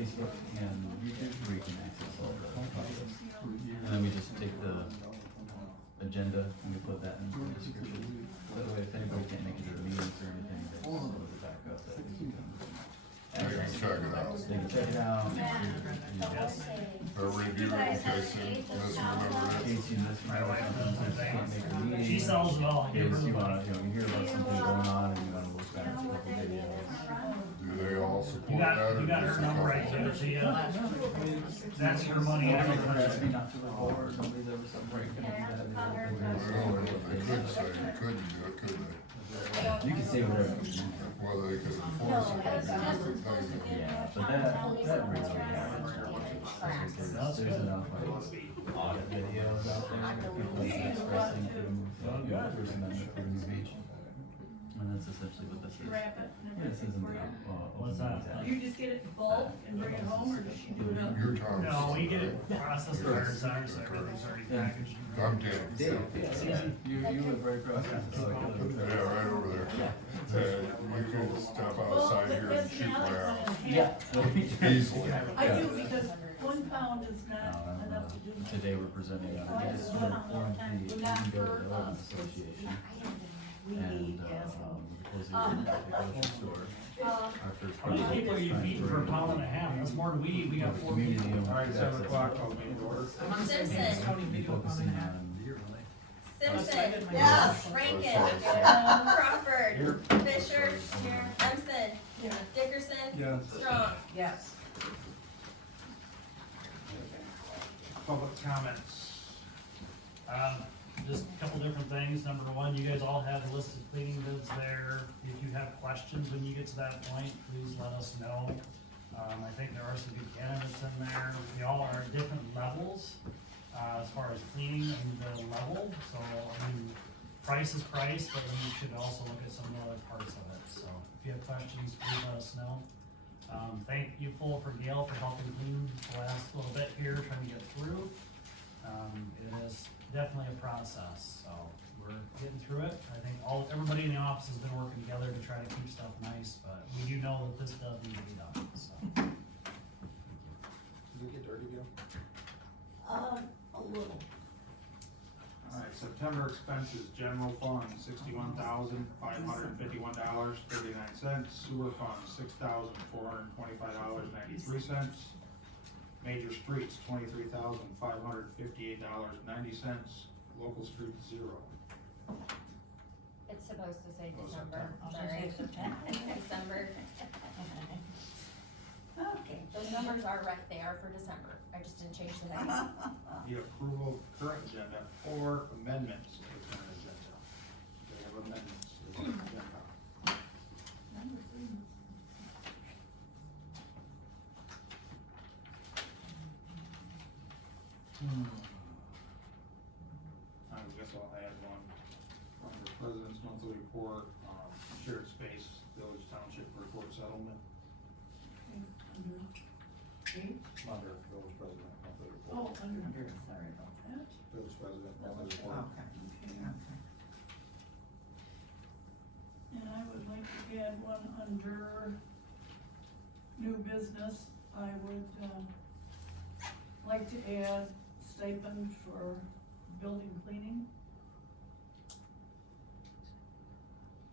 Facebook and YouTube where you can access all the process. And then we just take the agenda and we put that in the description. That way if anybody can't make it to the meetings or anything, they can load it back up. That you can access check it out. They can check it out. Or review it in case you miss In remember case you miss one or something, since you can't make the meeting. She sells it all. In case you wanna, you hear about something going on and you wanna look back at a couple videos. Do they all You support got, that? you got her number right there, see ya? That's your money. Not to record, nobody's ever said break it. Well, they could say you couldn't do it, could they? You can say whatever you want. Well, they could enforce it, they do different things. Yeah, but that really happens. There's enough like audit videos out there, people expressing freedom of, First Amendment freedom of speech. And that's essentially what this is. Wrap it. This isn't, What's that? You just get it in bulk and bring it home, or does she do it up? Your terms. No, we get it processed at our center, so everything's already packaged. I'm Dave. Dave, you live right across the street. Yeah, right over there. You can step outside here and shoot my house. Yeah. Easily. I do, because 1 pound is not enough to do. Today we're presenting, we just formed the Bloomingdale Development Association. And, we're closing the grocery store. Our first How many people are you feeding for $1.50? That's more than we eat. We got 4 community people. owned All right, food 7 access o'clock, network. I'll be in order. Simpson. Be focusing on Simpson. Yes. Rankin. Crawford. Fisher. Empson. Dickerson. Yes. Strong. Yes. Public comments. Just a couple different things. Number one, you guys all have listed cleaning bids there. If you have questions when you get to that point, please let us know. I think there are some good candidates in there. We all are at different levels, as far as cleaning and the level. So, I mean, price is price, but then you should also look at some of the other parts of it. So, if you have questions, please let us know. Thank you full for Gail for helping clean the last little bit here, trying to get through. It is definitely a process, so we're getting through it. I think everybody in the office has been working together to try to keep stuff nice, but we do know that this does need to be done, so. Did it get dirty, Gil? A little. All right, September expenses, general fund, $61,551.39. Sewer fund, $6,425.93. Major streets, $23,558.90. Local streets, $0. It's supposed to say Oh, December, September. sorry. December. Okay. Those numbers are right, they are for December. I just didn't change the name. The approval of current agenda or amendments to the current agenda. They have amendments to the current agenda. I guess I'll add one. Under President's Monthly Report, shared space, Village Township report settlement. Under Village President Monthly Report. Oh, under, sorry about that. Village President Monthly Report. And I would like to add one under new business. I would, like to add stipend for building cleaning.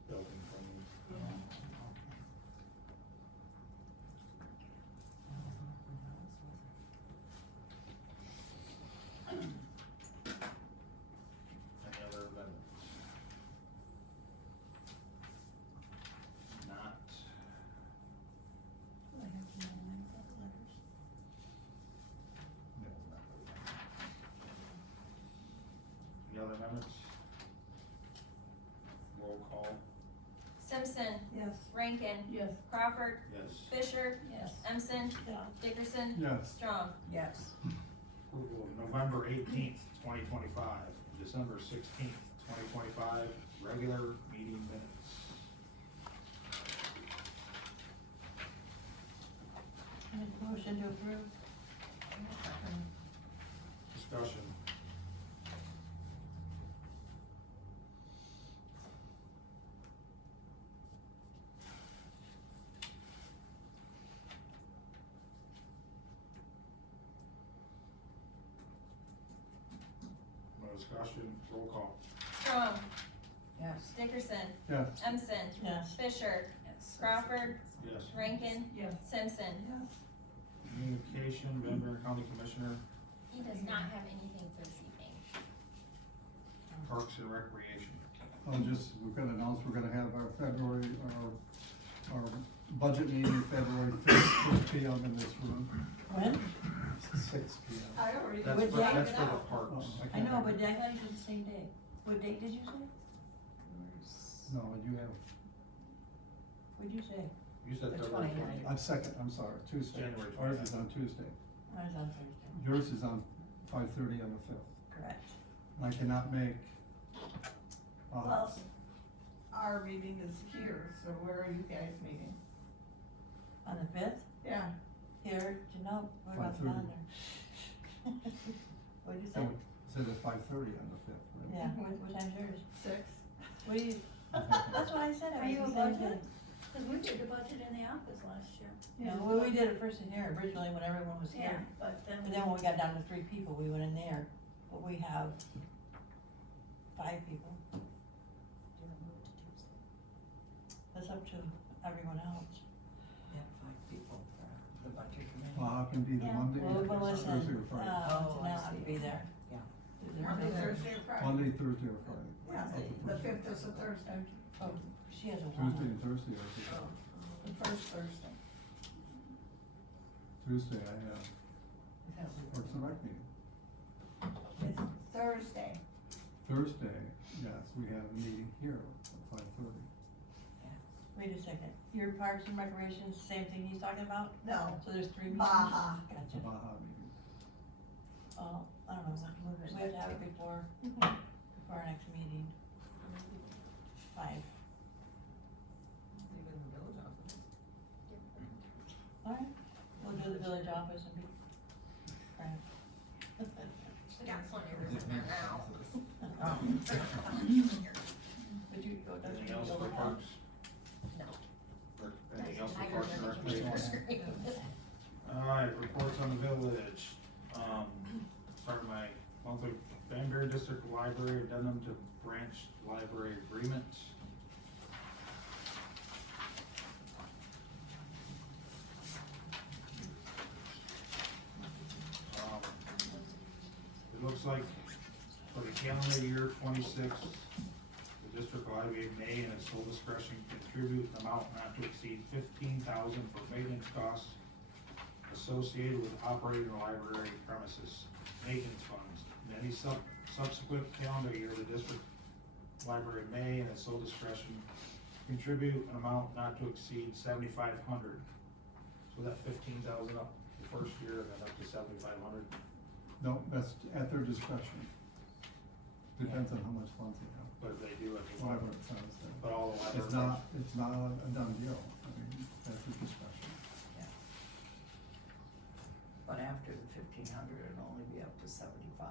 Building cleaning. Yeah. Any other amendments? Not. Any other amendments? Roll call. Simpson. Yes. Rankin. Yes. Crawford. Yes. Fisher. Yes. Empson. Yeah. Dickerson. Yes. Strong. Yes. Approval of November 18th, 2025, December 16th, 2025, regular meeting minutes. Motion to approve. Discussion. discussion, roll call. Strong, Yes. Dickerson, Yes. Emson, Yes. Fisher, Crawford, Yes. Rankin, Yes. Simpson. Yes. Communication, Van Buren County Commissioner, He does not have anything for this evening. Parks and Recreation. We're gonna announce, we're gonna have our February, our budget meeting February 5th, 6 p.m. in this room. When? 6 p.m. I already. That's Would for, they- that's for the Oh, parks. I I can't know, remember. but I thought you said the same day. What date did you say? No, you have, What'd you say? You said The February 29th. 20th. I'm second, I'm sorry, Tuesday. January Ours is on Tuesday. I was on Thursday. Yours is on 5:30 on the 5th. Correct. I cannot make, Well, our meeting is here, so where are you guys meeting? On the fifth? Yeah, Here, Janelle, what about 5:30. down there? What'd you say? said at 5:30 on the 5th, right? Yeah, what time's yours? 6. What do you, that's what I said. Are you a was the same budget? day. Cause we did the budget in the office last year. No, well, we did it first in here originally when everyone was Yeah, here. but then. But then when we got down to 3 people, we went in there, but we have 5 people. That's up to everyone else. We have 5 people for the budget committee. Well, it can be the Yeah. Monday, Well, Thursday, listen, or Friday. Oh, I Janelle had to see. be there. Yeah. Is there Monday, another- Thursday, or Friday. Monday, Thursday, or Friday. Yeah, the 5th is a Thursday, Oh, she has a Tuesday one. and Thursday are good. the first Thursday. Tuesday I have Parks and Rec meeting. It's Thursday. Thursday, yes, we have a meeting here at 5:30. Wait a second, your Parks and Recreation, same thing he's talking about? No, So there's 3 meetings? Baja. It's a Gotcha. Baja meeting. Oh, I don't know, we have to have it before our next meeting. 5. Even the village office. Alright, we'll do the village office and be, right. We got plenty of room in there now. But you go, don't Anything you else go for with parks? No. Anything else for Higher parks and than the recreation? commissioner. Alright, reports on the village. Start my monthly Van Buren District Library addendum to branch library agreement. It looks like for the calendar year 26, the district library may in its sole discretion contribute an amount not to exceed $15,000 for maintenance costs associated with operating the library premises maintenance funds. In any subsequent calendar year, the district library may in its sole discretion contribute an amount not to exceed $7,500. So that 15,000 up the first year and then up to 7,500. No, that's at their discretion. Depends on how much funds they have, But if they do it, whatever it says there. but all the library. It's not a done deal, I mean, that's their discretion. But after the 1,500, it'll only be up to 75.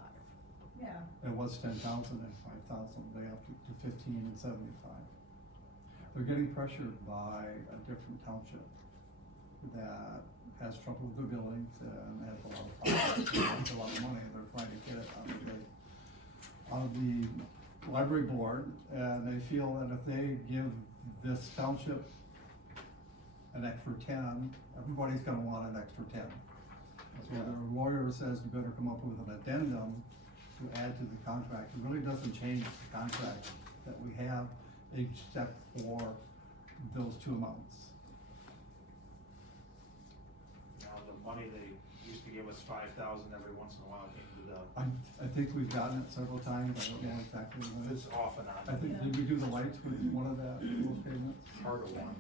Yeah, It was 10,000 and 5,000, they upped it to 15 and 75. They're getting pressured by a different township that has trouble with their buildings and has a lot of problems, it's a lot of money, they're trying to get it out of the library board, and they feel that if they give this township an extra 10, everybody's gonna want an extra 10. So their lawyer says you better come up with an addendum to add to the contract. It really doesn't change the contract that we have, except for those 2 amounts. Now, the money they used to give us 5,000 every once in a while came to the, I think we've gotten it several times, I don't know exactly when it's off and I on, think, did we do the lights with one of those payments? part of one.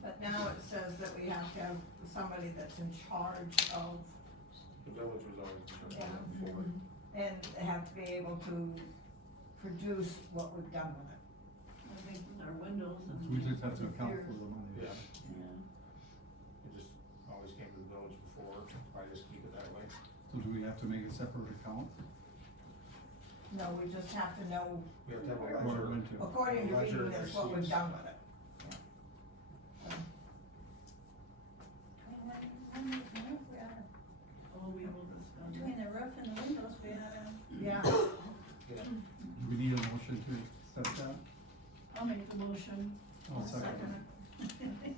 but now it says that we have to have somebody that's in charge of, The village was always in charge of that Yeah. before. and have to be able to produce what we've done with it. I think with our windows and. So we just have to account for the money. Yeah, Yeah. it just always came to the village before, I just keep it that way. So do we have to make a separate account? No, we just have to know, We have to have a Or ledger. when to? according to Ledger reading this, what we've receipts. done with it. Oh, we will discuss. Between the roof and the windows, we had Get Yeah, motion to accept that? I'll make the motion. I'll second it.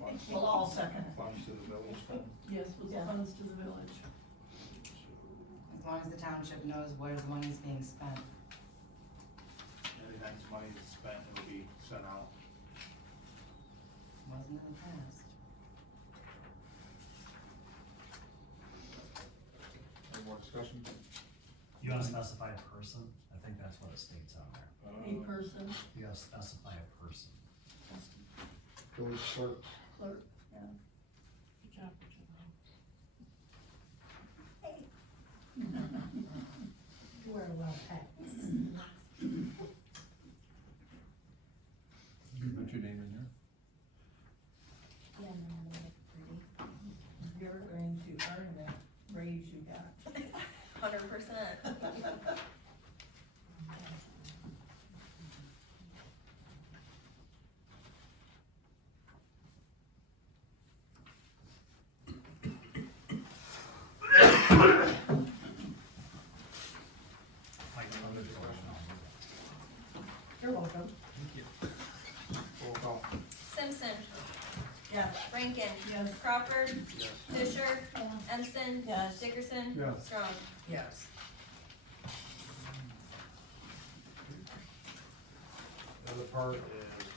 Funds- We'll all second it. Funds to the village fund. Yes, with the Yeah. funds to the village. As long as the township knows where the money's being spent. Anything's money that's spent, it'll be sent out. Wasn't in the past. Any more discussion? You wanna specify a person? I think that's what it states on there. A person, You gotta specify a person. Village clerk. clerk, yeah. Good job, good job. You are well pet. You put your name in there? Yeah, and then I'm gonna make it pretty. You're going to earn that raise you got. 100%. Like, other You're welcome. Roll call. Simpson, Yes. Rankin. Yes. Crawford, Yes. Fisher, Yeah. Ensign. Yes. Dickerson. Yes. Strong. Yes. The other part is,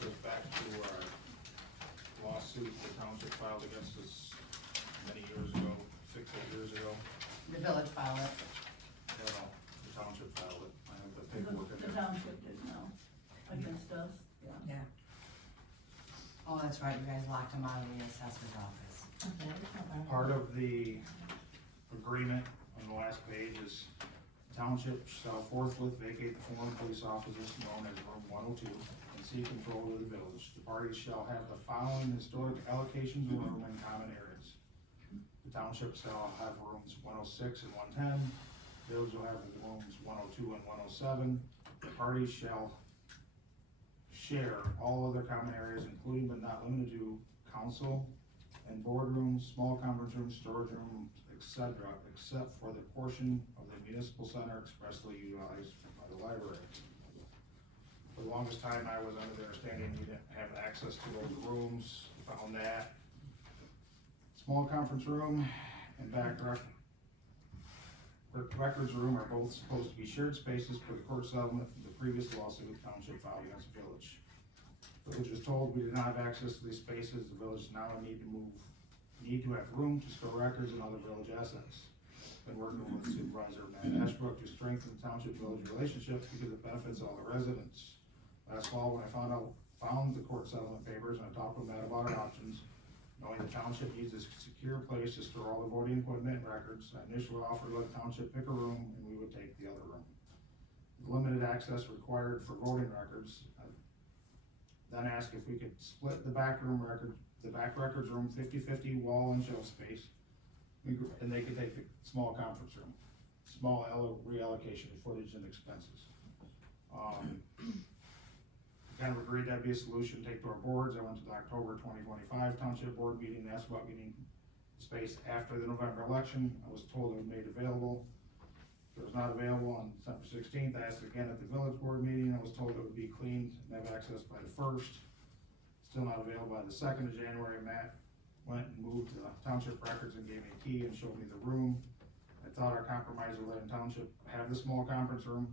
goes back to our lawsuit the township filed against us many years ago, 6-8 years ago. The village filed it. No, the township filed it. I have the The paperwork in the there. township did now, against us, yeah. Yeah. Oh, that's right, you guys locked him out of the assessor's office. Okay, it's not bad. Part of the agreement on the last page is township shall forthwith vacate the former police offices known as room 102 and seek control of the village. The parties shall have the following historic allocations of room and common areas. The township shall have rooms 106 and 110. Village will have rooms 102 and 107. The parties shall share all other common areas, including but not limited to council and boardrooms, small conference rooms, storage rooms, etc., except for the portion of the municipal center expressly utilized by the library. For the longest time, I was under the understanding you didn't have access to those rooms, found that. Small conference room and records room are both supposed to be shared spaces for the court settlement of the previous lawsuit the township filed against the village. The village was told we did not have access to these spaces, the village now need to have room to store records and other village assets. Been working with Supervisor Matt Ashbrook to strengthen the township-village relationship because it benefits all the residents. Last fall, when I found the court settlement papers and I talked with Matt about our options, knowing the township needs a secure place to store all the voting equipment and records, I initially offered to let the township pick a room and we would take the other room. Limited access required for voting records. I then asked if we could split the back records room 50-50 wall and shelf space. And they could take the small conference room, small reallocation of footage and expenses. Kind of agreed that'd be a solution, take to our boards. I went to the October 2025 Township Board meeting, asked about getting space after the November election. I was told it was made available. If it was not available on December 16th, I asked again at the village board meeting. I was told it would be cleaned and have access by the 1st. Still not available by the 2nd of January. Matt went and moved the township records and gave me a key and showed me the room. I thought our compromise would let the township have the small conference room,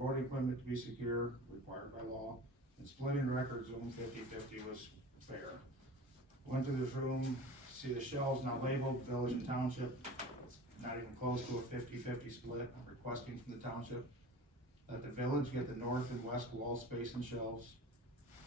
voting equipment to be secure, required by law, and splitting the records room 50-50 was fair. Went to this room, see the shelves not labeled, village and township. It's not even close to a 50-50 split. I'm requesting from the township that the village get the north and west wall space and shelves.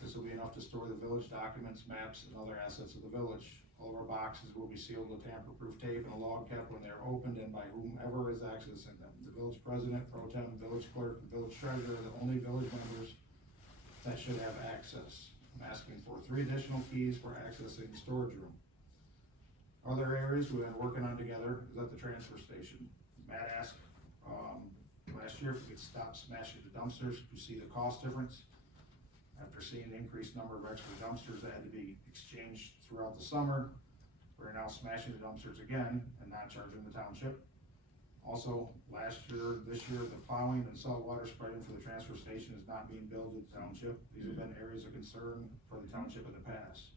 This will be enough to store the village documents, maps, and other assets of the village. All of our boxes will be sealed with tamper-proof tape and a log cap when they're opened and by whomever is accessing them. The village president, pro tem, village clerk, and village treasurer are the only village members that should have access. I'm asking for 3 additional keys for accessing the storage room. Other areas we've been working on together is at the transfer station. Matt asked last year if we could stop smashing the dumpsters to see the cost difference. After seeing the increased number of extra dumpsters that had to be exchanged throughout the summer, we're now smashing the dumpsters again and not charging the township. Also, this year, the plowing and saltwater spreading for the transfer station is not being billed to the township. These have been areas of concern for the township in the past.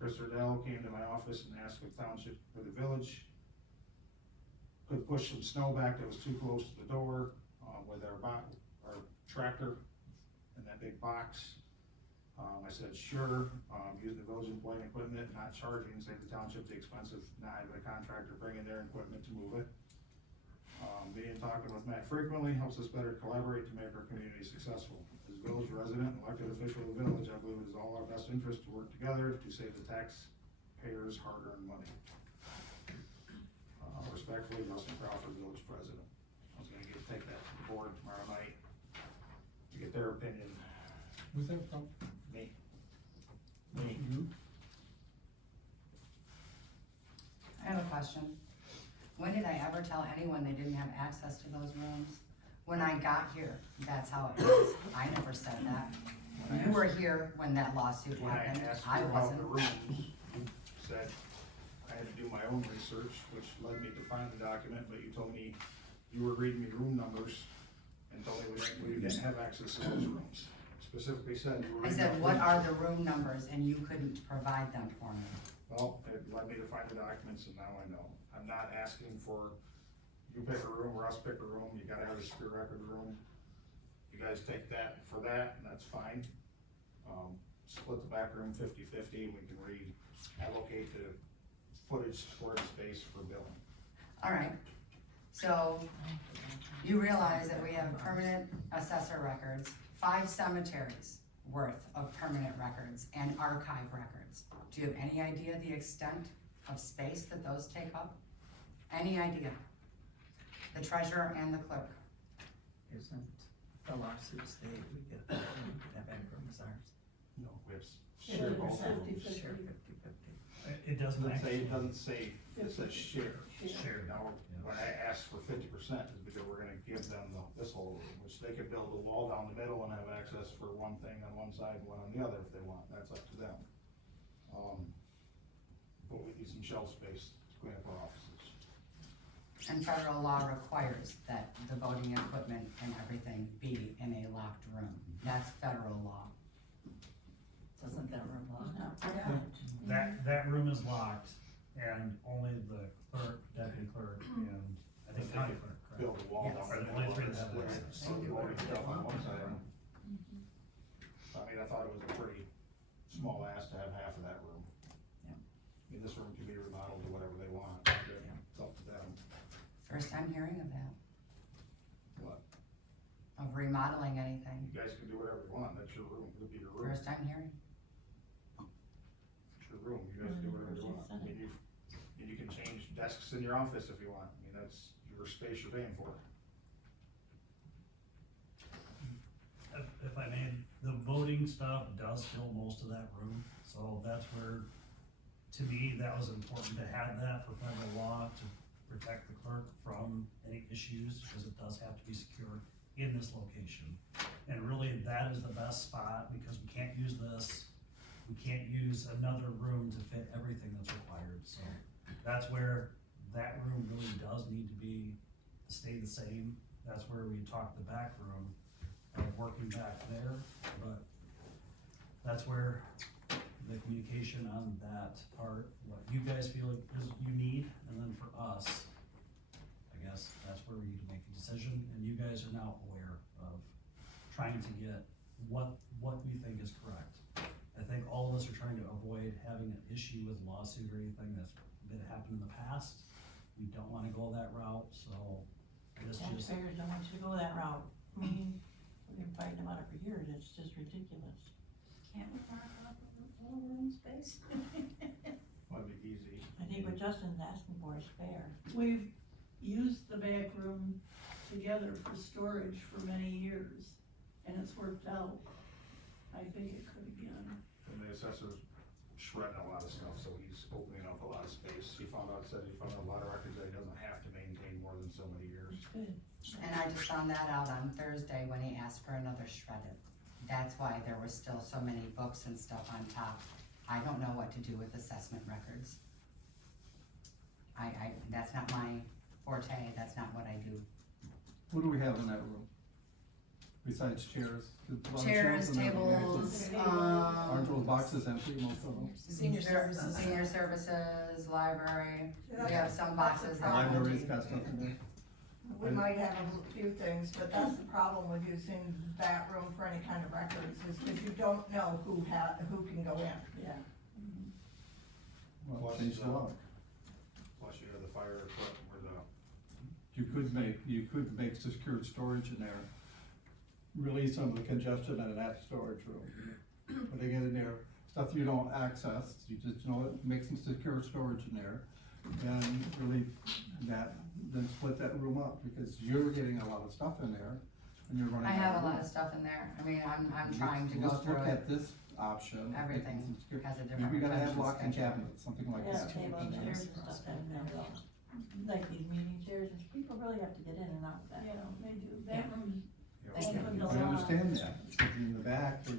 Chris Riddell came to my office and asked if township or the village could push some snow back that was too close to the door, with our tractor and that big box. I said, sure, using the village employee equipment, not charging, save the township the expense of not having a contractor bringing their equipment to move it. Me and talking with Matt frequently helps us better collaborate to make our community successful. As village resident and elected official of the village, I believe it is all our best interest to work together to save the taxpayers' hard-earned money. Respectfully, Dustin Crawford, village president. I was gonna take that to the board tomorrow night to get their opinion. Who's that from? Me. You? I have a question. When did I ever tell anyone they didn't have access to those rooms? When I got here, that's how it was. I never said that. You were here when that lawsuit When I happened. asked I you about wasn't. the rooms, you said I had to do my own research, which led me to find the document, but you told me you were reading me room numbers and told me we didn't have access to those rooms. Specifically said you were I reading. said, off what rooms. are the room numbers? And you couldn't provide them for me. Well, it led me to find the documents and now I know. I'm not asking for, you pick a room or us pick a room, you gotta have a secure record room. You guys take that for that, and that's fine. Split the back room 50-50, and we can reallocate the footage storage space for billing. All right, so you realize that we have permanent assessor records, 5 cemeteries worth of permanent records and archive records. Do you have any idea the extent of space that those take up? Any idea? The treasurer and the clerk. Isn't the lawsuits, we get that room as ours? No, we have Yeah, share they're both rooms. 50-50. Share 50/50. It doesn't actually. It doesn't say, it says share. Share. Now, when I asked for 50% is because we're gonna give them this whole room, which they could build a wall down the middle and have access for one thing on one side and one on the other if they want, that's up to them. But we need some shelf space to clean up our offices. And federal law requires that the voting equipment and everything be in a locked room. That's federal law. Doesn't that room lock? That room is locked and only the clerk, deputy clerk, and I think county clerk, correct? Build a wall Yes. down Are the the middle. only three that have Split access. some voting stuff on one side. I mean, I thought it was a pretty small ask to have half of that room. Yeah. I mean, this room can be remodeled to whatever they want, it's up to them. First time hearing of that, What? of remodeling anything. You guys can do whatever you want, that's your room, it'll be your room, First time hearing. it's your room, you guys can do whatever you want. I mean, you can change desks in your office if you want, I mean, that's your space you're paying for. If I may, the voting stuff does fill most of that room, so that's where, to me, that was important to have that for federal law to protect the clerk from any issues, because it does have to be secure in this location. And really, that is the best spot, because we can't use this, we can't use another room to fit everything that's required, so that's where that room really does need to be, stay the same. That's where we talk the back room of working back there, but that's where the communication on that part, what you guys feel is you need, and then for us, I guess that's where we need to make a decision, and you guys are now aware of trying to get what we think is correct. I think all of us are trying to avoid having an issue with lawsuit or anything that's been happened in the past. We don't wanna go that route, so this just, Taxpayers don't want you to go that route. I mean, we've been fighting about it for years, it's just ridiculous. Can't we mark off a little room space? That'd be easy. I think what Justin's asking for is fair. We've used the back room together for storage for many years, and it's worked out. I think it could again. And the assessor's shredding a lot of stuff, so he's opening up a lot of space. He found out a lot of records that he doesn't have to maintain more than so many years. It's good. And I just found that out on Thursday when he asked for another shredded. That's why there were still so many books and stuff on top. I don't know what to do with assessment records. That's not my forte, that's not what I do. What do we have in that room? Besides chairs? The Chairs, shelves and everything else? tables, Aren't those boxes empty, most of them? Senior services. Senior services, library, we have some That's the boxes The that. problem. library's got stuff in there? We might have a few things, but that's the problem with using that room for any kind of records, is because you don't know who can go in. Yeah. Well, Plus, change the lock. Plus you have the fire equipment where the, You could make secured storage in there, release some of the congestion in that storage room. Putting it in there, stuff you don't access, you just know it, make some secure storage in there, and really then split that room up, because you're getting a lot of stuff in there, and you're running. I out have a room. lot of stuff in there, I mean, I'm trying to go Let's through look it. at this option. Everything making some secure- has a different Maybe we gotta have retention lock and schedule. cabinets, something like Yeah, that. table and chairs and stuff down there, like these meeting chairs, and people really have to get in and out of that. Yeah, they do, that room's you know, Thank you. open a I lot. understand that, but in the back where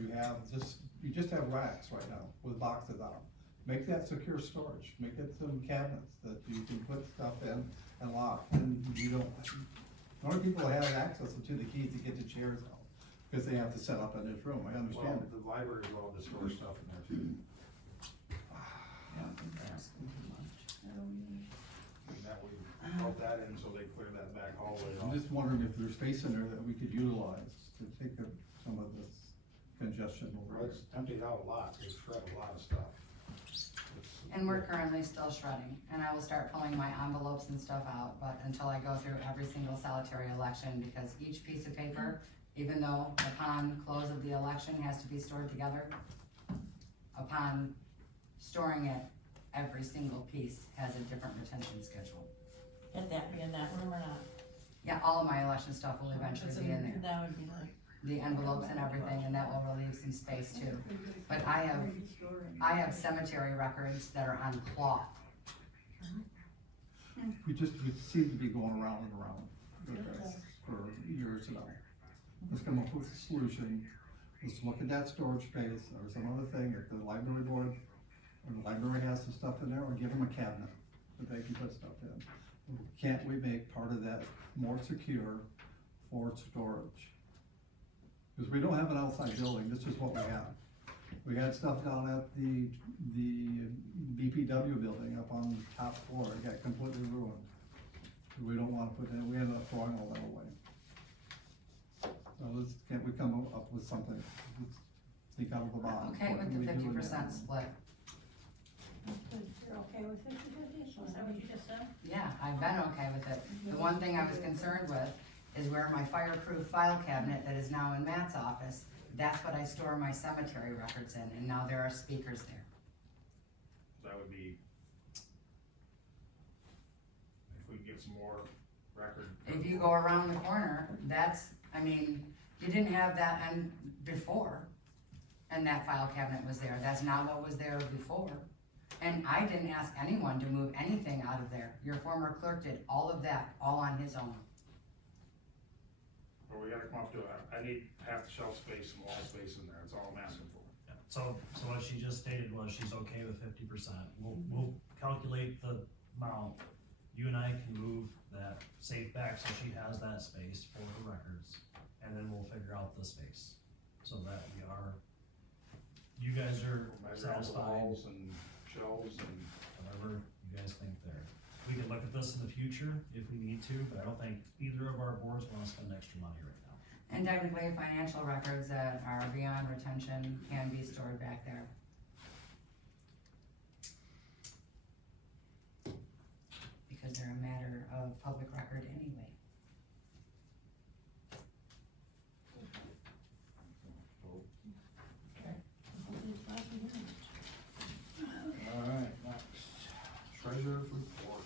you just have racks right now with boxes on them. Make that secure storage, make it some cabinets that you can put stuff in and lock, and you don't, only people that have access to the keys to get the chairs out, because they have to set up in this room, I well, understand it. the library is allowed to store stuff in there too. I don't think they're asking too much. And that we brought that in, so they clear that back hallway I'm off. just wondering if there's space in there that we could utilize to take some of this congestion Well, over. it's emptied out a lot, they shred a lot of stuff. And we're currently still shredding, and I will start pulling my envelopes and stuff out, but until I go through every single solitary election, because each piece of paper, even though upon close of the election has to be stored together, upon storing it, every single piece has a different retention schedule. Can that be in that room or not? Yeah, all of my election stuff will eventually be in there, That would be nice. the envelopes and everything, and that will relieve some space too. But I have cemetery records that are on cloth. We seem to be going around and around with this for years now. Let's come up with a solution, let's look at that storage space, or some other thing, if the library board, or the library has some stuff in there, or give them a cabinet that they can put stuff in. Can't we make part of that more secure for storage? Because we don't have an outside building, this is what we have. We had stuff down at the BPW building up on the top floor, it got completely ruined. We don't wanna put that, we ended up throwing all that away. So can't we come up with something, let's think out of the box. Okay What with can the we do in 50% that? split. You're okay with 50/50? Is that what you just said? Yeah, I've been okay with it. The one thing I was concerned with is where my fireproof file cabinet that is now in Matt's office, that's what I store my cemetery records in, and now there are speakers there. That would be, if we get some more record. If you go around the corner, you didn't have that and before, and that file cabinet was there, that's not what was there before. And I didn't ask anyone to move anything out of there, your former clerk did all of that, all on his own. But we gotta come up to I need half the shelf space and wall space in there, that's all I'm asking for. Yeah, so what she just stated was she's okay with 50%. We'll calculate the amount. You and I can move that safe back so she has that space for the records, and then we'll figure out the space. So that you guys are We'll measure out the satisfied, walls and shelves and. whatever you guys think there. We can look at this in the future if we need to, but I don't think either of our boards wanna spend extra money right now. And technically, financial records that are beyond retention can be stored back there. Because they're a matter of public record anyway. Alright, next, treasurer's report.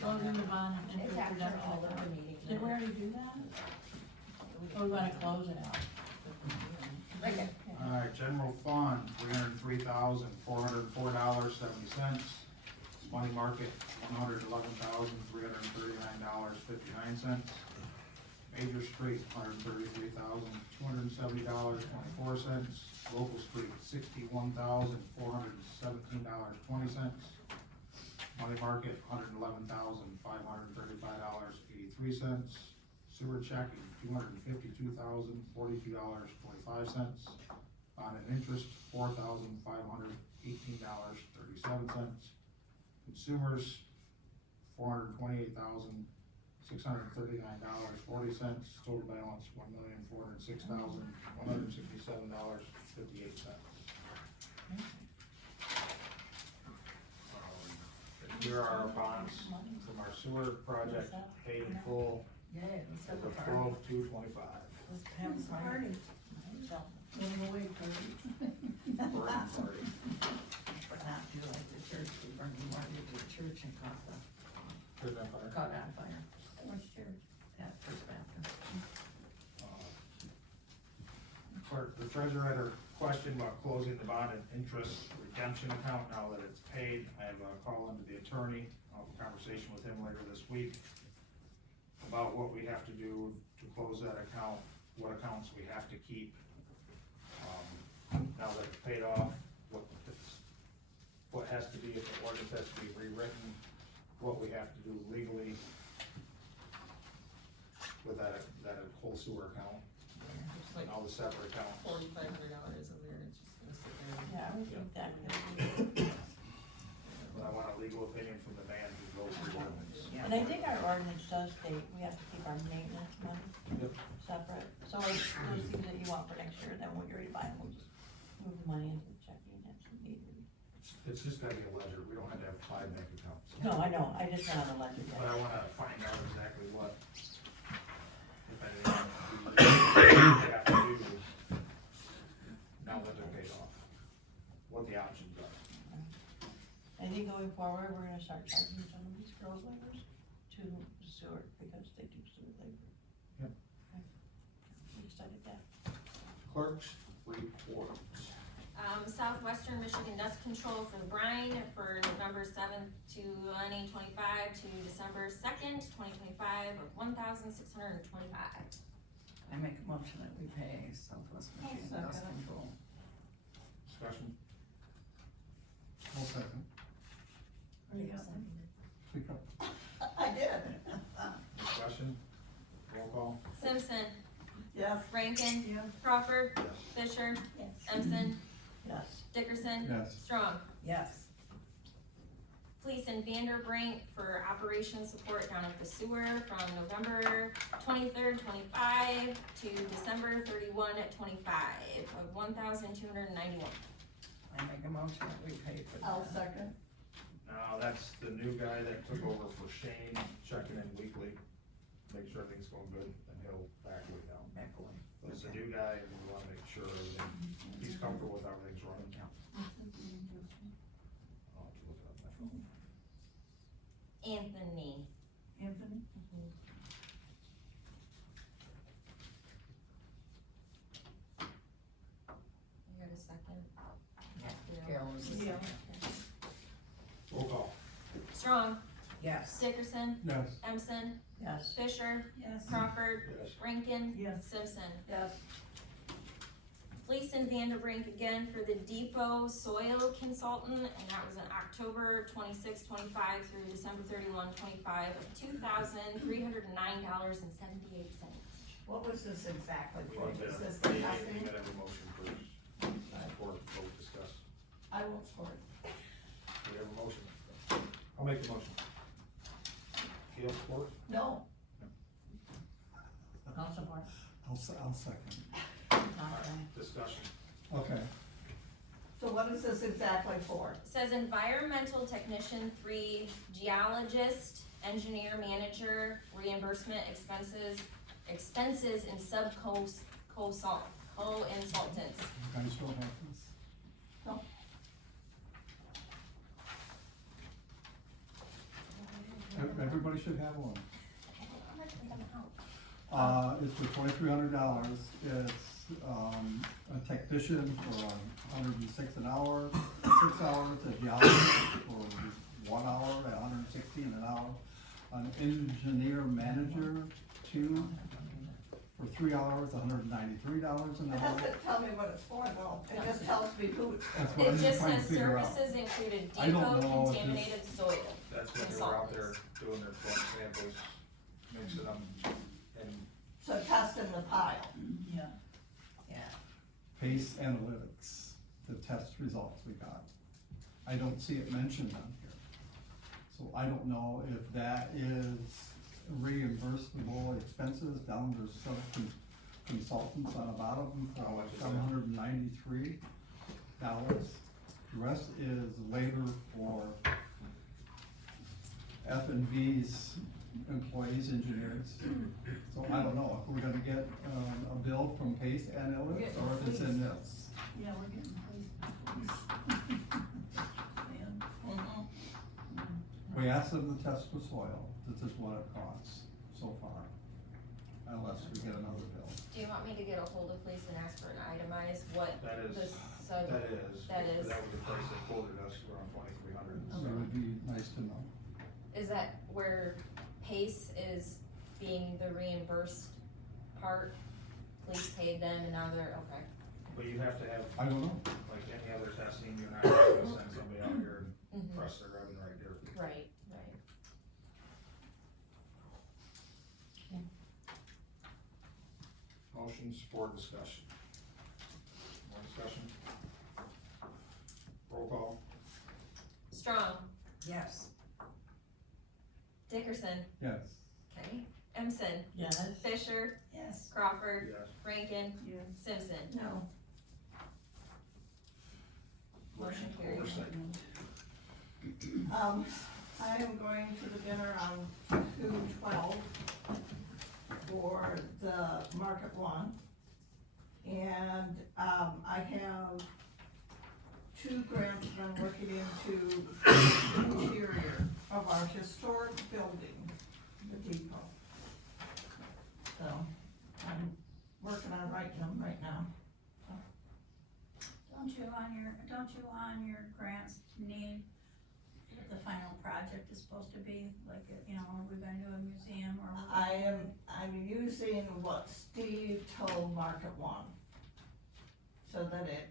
Closing the bond and It's interest after reduction. all of the meetings. Did we already do that? Or we wanna close it out? Right there. Alright, general fund, $303,404.70. Money market, $111,339.59. Major street, $133,270.24. Local street, $61,417.20. Money market, $111,535.83. Sewer checking, $252,042.25. Bond and interest, $4,518.37. Consumers, $428,639.40. Total balance, $1,406,167.58. Here are our bonds from our sewer project paid in full Yay, let's as have a of party. 12/2/25. Let's have a party. Going away party. Burning party. But not do like the church, we burn the mortar to the church and Put that fire. caught on fire. Which church? At First Baptist. Clerk, the treasurer had her question about closing the bond and interest redemption account now that it's paid. I have a call into the attorney. I'll have a conversation with him later this week about what we have to do to close that account, what accounts we have to keep. Now that it's paid off, what has to be, if the ordinance has to be rewritten, what we have to do legally with that whole sewer account, It's like and all the separate accounts. $4,500 over there, it's just gonna sit there. Yeah, I would think that could be. But I want a legal opinion from the man who goes through ordinance. And I think our ordinance does state we have to keep our maintenance money Yep. separate. So if those things that you want for next year, then when you're ready to buy them, we'll just move the money into the checking and immediately. It's just gotta be a ledger, we don't have to have 5 bank accounts. No, I know, I just don't have a ledger But yet. I wanna find out exactly what, if anything, we have to do now that they're paid off, what the options are. I think going forward, we're gonna start charging some of these girls laborers to the sewer because they do sewer labor. Yep. Okay. We decided that. Clerk's report. Southwestern Michigan Dust Control for the brine for November 7th, 2025 to December 2nd, 2025 of $1,625. I make a motion that we pay Southwest Michigan Dust Control. Discussion? I'll second. Speak up. I did. Discussion? Roll call? Simpson, Yes. Rankin, Yes. Crawford, Yes. Fisher, Yes. Simpson, Yes. Dickerson, Yes. Strong. Yes. Fleece and Vanderbrink for operation support down at the sewer from November 23rd, 25 to December 31 at 25 of $1,291. I make a motion that we pay for that. I'll second. Now, that's the new guy that took over for Shane, checking in weekly, make sure everything's going good, and he'll back it down. Back away. But it's a new guy, and we wanna make sure everything, he's comfortable with how everything's running. I'll have to look it up on my phone. Anthony. Anthony? You got a second? Carol was the Yeah. second. Roll call. Strong, Yes. Dickerson, Yes. Empson, Yes. Fisher, Yes. Crawford, Yes. Rankin, Yes. Simpson. Yes. Fleece and Vanderbrink again for the depot soil consultant, and that was in October 26, 25 through December 31, 25 of $2,309.78. What was this exactly We for? need to, Was this we the need testing? to have a motion first, before vote discuss. I will support. We have a motion. I'll make the motion. Gail, support? No. I'll support. I'll second. Okay. Discussion. Okay. So what is this exactly for? It says environmental technician 3, geologist, engineer, manager, reimbursement expenses and co-consultants. You guys don't have this? No. Everybody should have one. It's for $2,300. It's, a technician for $106 an hour, 6 hours, a geologist for 1 hour at $116 an hour, an engineer manager, 2, for 3 hours, $193 an It hour. doesn't tell me what it's for though, it just tells me who it's That's for. what I'm It just trying to says figure out. services included I don't know depot if contaminated soil. That's when they were out there Consultants. doing their blood samples, mixing them, and So testing the pile. Yeah. Pace Analytics, the test results we got. I don't see it mentioned on here. So I don't know if that is reimbursable expenses down to some consultants on the bottom for How much is that? $793. The rest is labor for F&V's employees, engineers. So I don't know if we're gonna get, a bill from Pace Analytics or if it's in this. Yeah, we're getting police. Man. Mm-hmm. We asked them to test the soil, this is what it costs so far, unless we get another bill. Do you want me to get a hold of police and ask for an itemized what that is, the sub, that is. that is. That was the price they quoted us, around 2,300. So it would be nice to know. is that where Pace is being the reimbursed part? Police paid them and now they're, okay. But you have to have, I don't know. like any other testing, you're not gonna send somebody out here and Mhm. press their oven right there. Right, right. Motion, support, discussion. More discussion? Roll call. Strong, Yes. Dickerson, Yes. okay, Empson, Yes. Fisher, Yes. Crawford, Yes. Rankin, Yeah. Simpson. No. Motion carried. Oversight. I am going to the dinner on 2/12 for the Market One. And, I have 2 grants that I'm looking into the interior of our historic building, the depot. So, I'm working on writing them right now. Don't you on your grants need what the final project is supposed to be, like, you know, are we gonna do a museum or? I'm using what Steve told Market One, so that it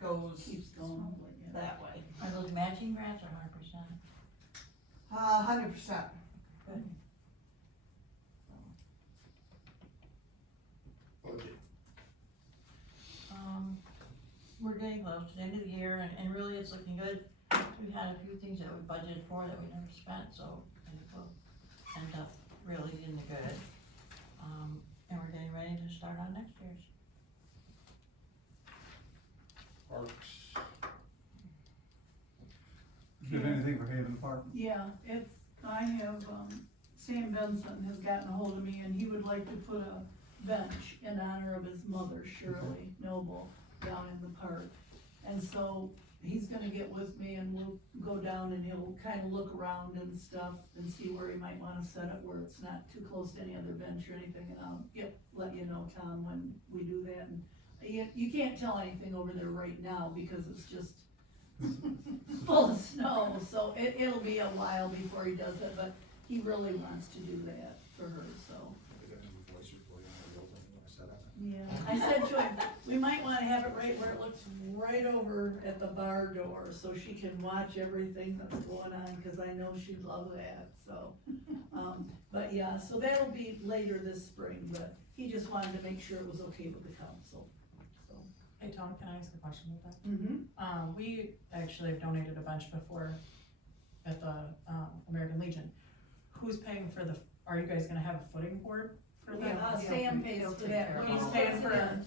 goes Keeps going, yeah. that way. Are those matching grants or 100%? 100%. Good. Budget. We're getting close to the end of the year and really it's looking good. We had a few things that we budgeted for that we never spent, so I think we'll end up really in the good. And we're getting ready to start on next year's. Parks. Do you have anything for Haven Park? Yeah, I have, Sam Benson has gotten a hold of me and he would like to put a bench in honor of his mother, Shirley Noble, down in the park. And so he's gonna get with me and we'll go down and he'll kinda look around and stuff and see where he might wanna set it where it's not too close to any other bench or anything, and I'll let you know, Tom, when we do that. And you can't tell anything over there right now because it's just full of snow, so it'll be a while before he does it, but he really wants to do that for her, so. Yeah, I said to him, we might wanna have it right where it looks right over at the bar door, so she can watch everything that's going on, cause I know she'd love that, so. But yeah, so that'll be later this spring, but he just wanted to make sure it was okay with the council, so. Hey Tom, can I ask a question about that? Mm-hmm. We actually have donated a bench before at the, American Legion. Who's paying for are you guys gonna have a footing board for that? Yeah, Sam pays for that. He's paying for,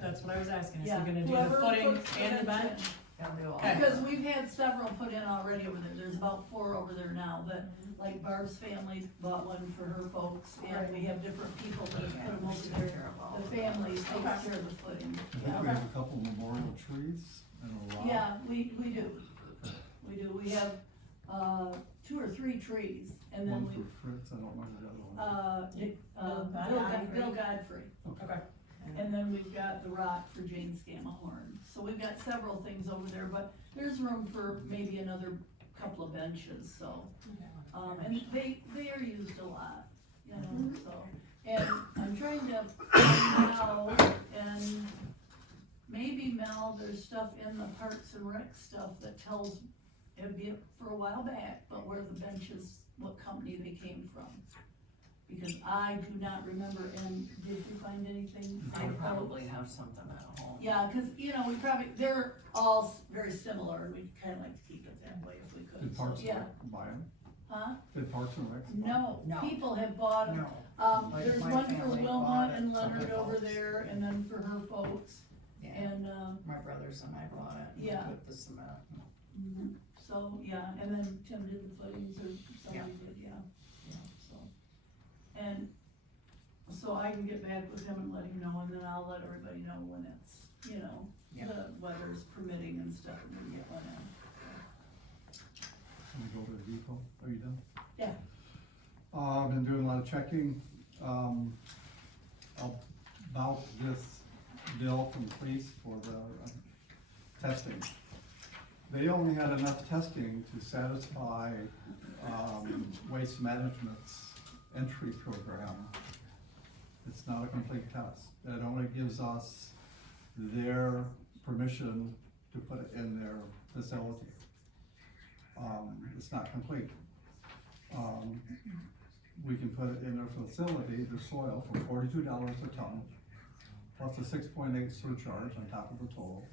that's what I was asking, is he Yeah, gonna do whoever the footing puts the and the bench in. bench? Okay. Because we've had several put in already over there, there's about 4 over there now, but like Barb's family bought one for her folks, and we have different people that have put them over there. The family takes care of the footing. I think we have a couple memorial trees and a rock. Yeah, we do, we have, 2 or 3 trees, and then One we, for Fritz, I don't remember the other one. Bill Godfrey. Okay. And then we've got the rock for Jane Scamahorn. So we've got several things over there, but there's room for maybe another couple of benches, so. And they are used a lot, you know, so. And I'm trying to find out, and maybe Mel, there's stuff in the Parks and Rec stuff that tells, it'd be for a while back, but where the benches, what company they came from. Because I do not remember, and did you find anything? I probably have something at home. Yeah, cause you know, we probably, they're all very similar, and we'd kinda like to keep it that way if we could, Did so, Parks and yeah. Rec buy them? Huh? Did Parks and Rec? buy 'em? No, No. people have bought them. No, Like There's my one for family Wilma bought it and for Leonard their over folks. there, and then for her folks, yeah, and, my brothers and I bought it, and we Yeah. put the cement. so, yeah, and then Tim did the footings, or somebody did, yeah, so. And, so I can get back with him and let him know, and then I'll let everybody know when it's, you know, Yeah. the weather's permitting and stuff, and we can get one in. Can we go to the depot? Are you done? Yeah. I've been doing a lot of checking, about this bill from the police for the testing. They only had enough testing to satisfy, Waste Management's entry program. It's not a complete test. It only gives us their permission to put it in their facility. It's not complete. We can put it in their facility, the soil, for $42 a ton, plus a 6.8 surcharge on top of the total.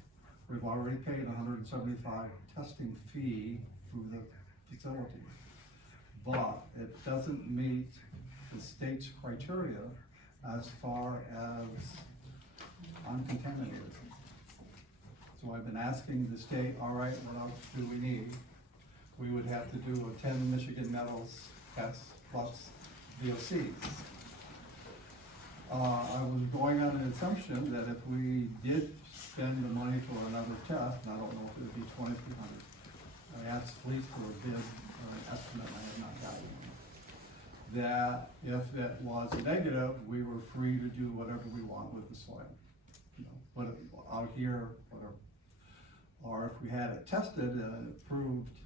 We've already paid $175 testing fee through the facility. But it doesn't meet the state's criteria as far as uncontaminated. So I've been asking the state, all right, what else do we need? We would have to do a 10 Michigan Metals test plus VOCs. I was going on an assumption that if we did spend the money for another test, and I don't know if it would be $2,300. I asked Fleet for a bid, or an estimate, I have not gotten one. That if it was negative, we were free to do whatever we want with the soil. You know, put it out here, whatever. Or if we had it tested and it proved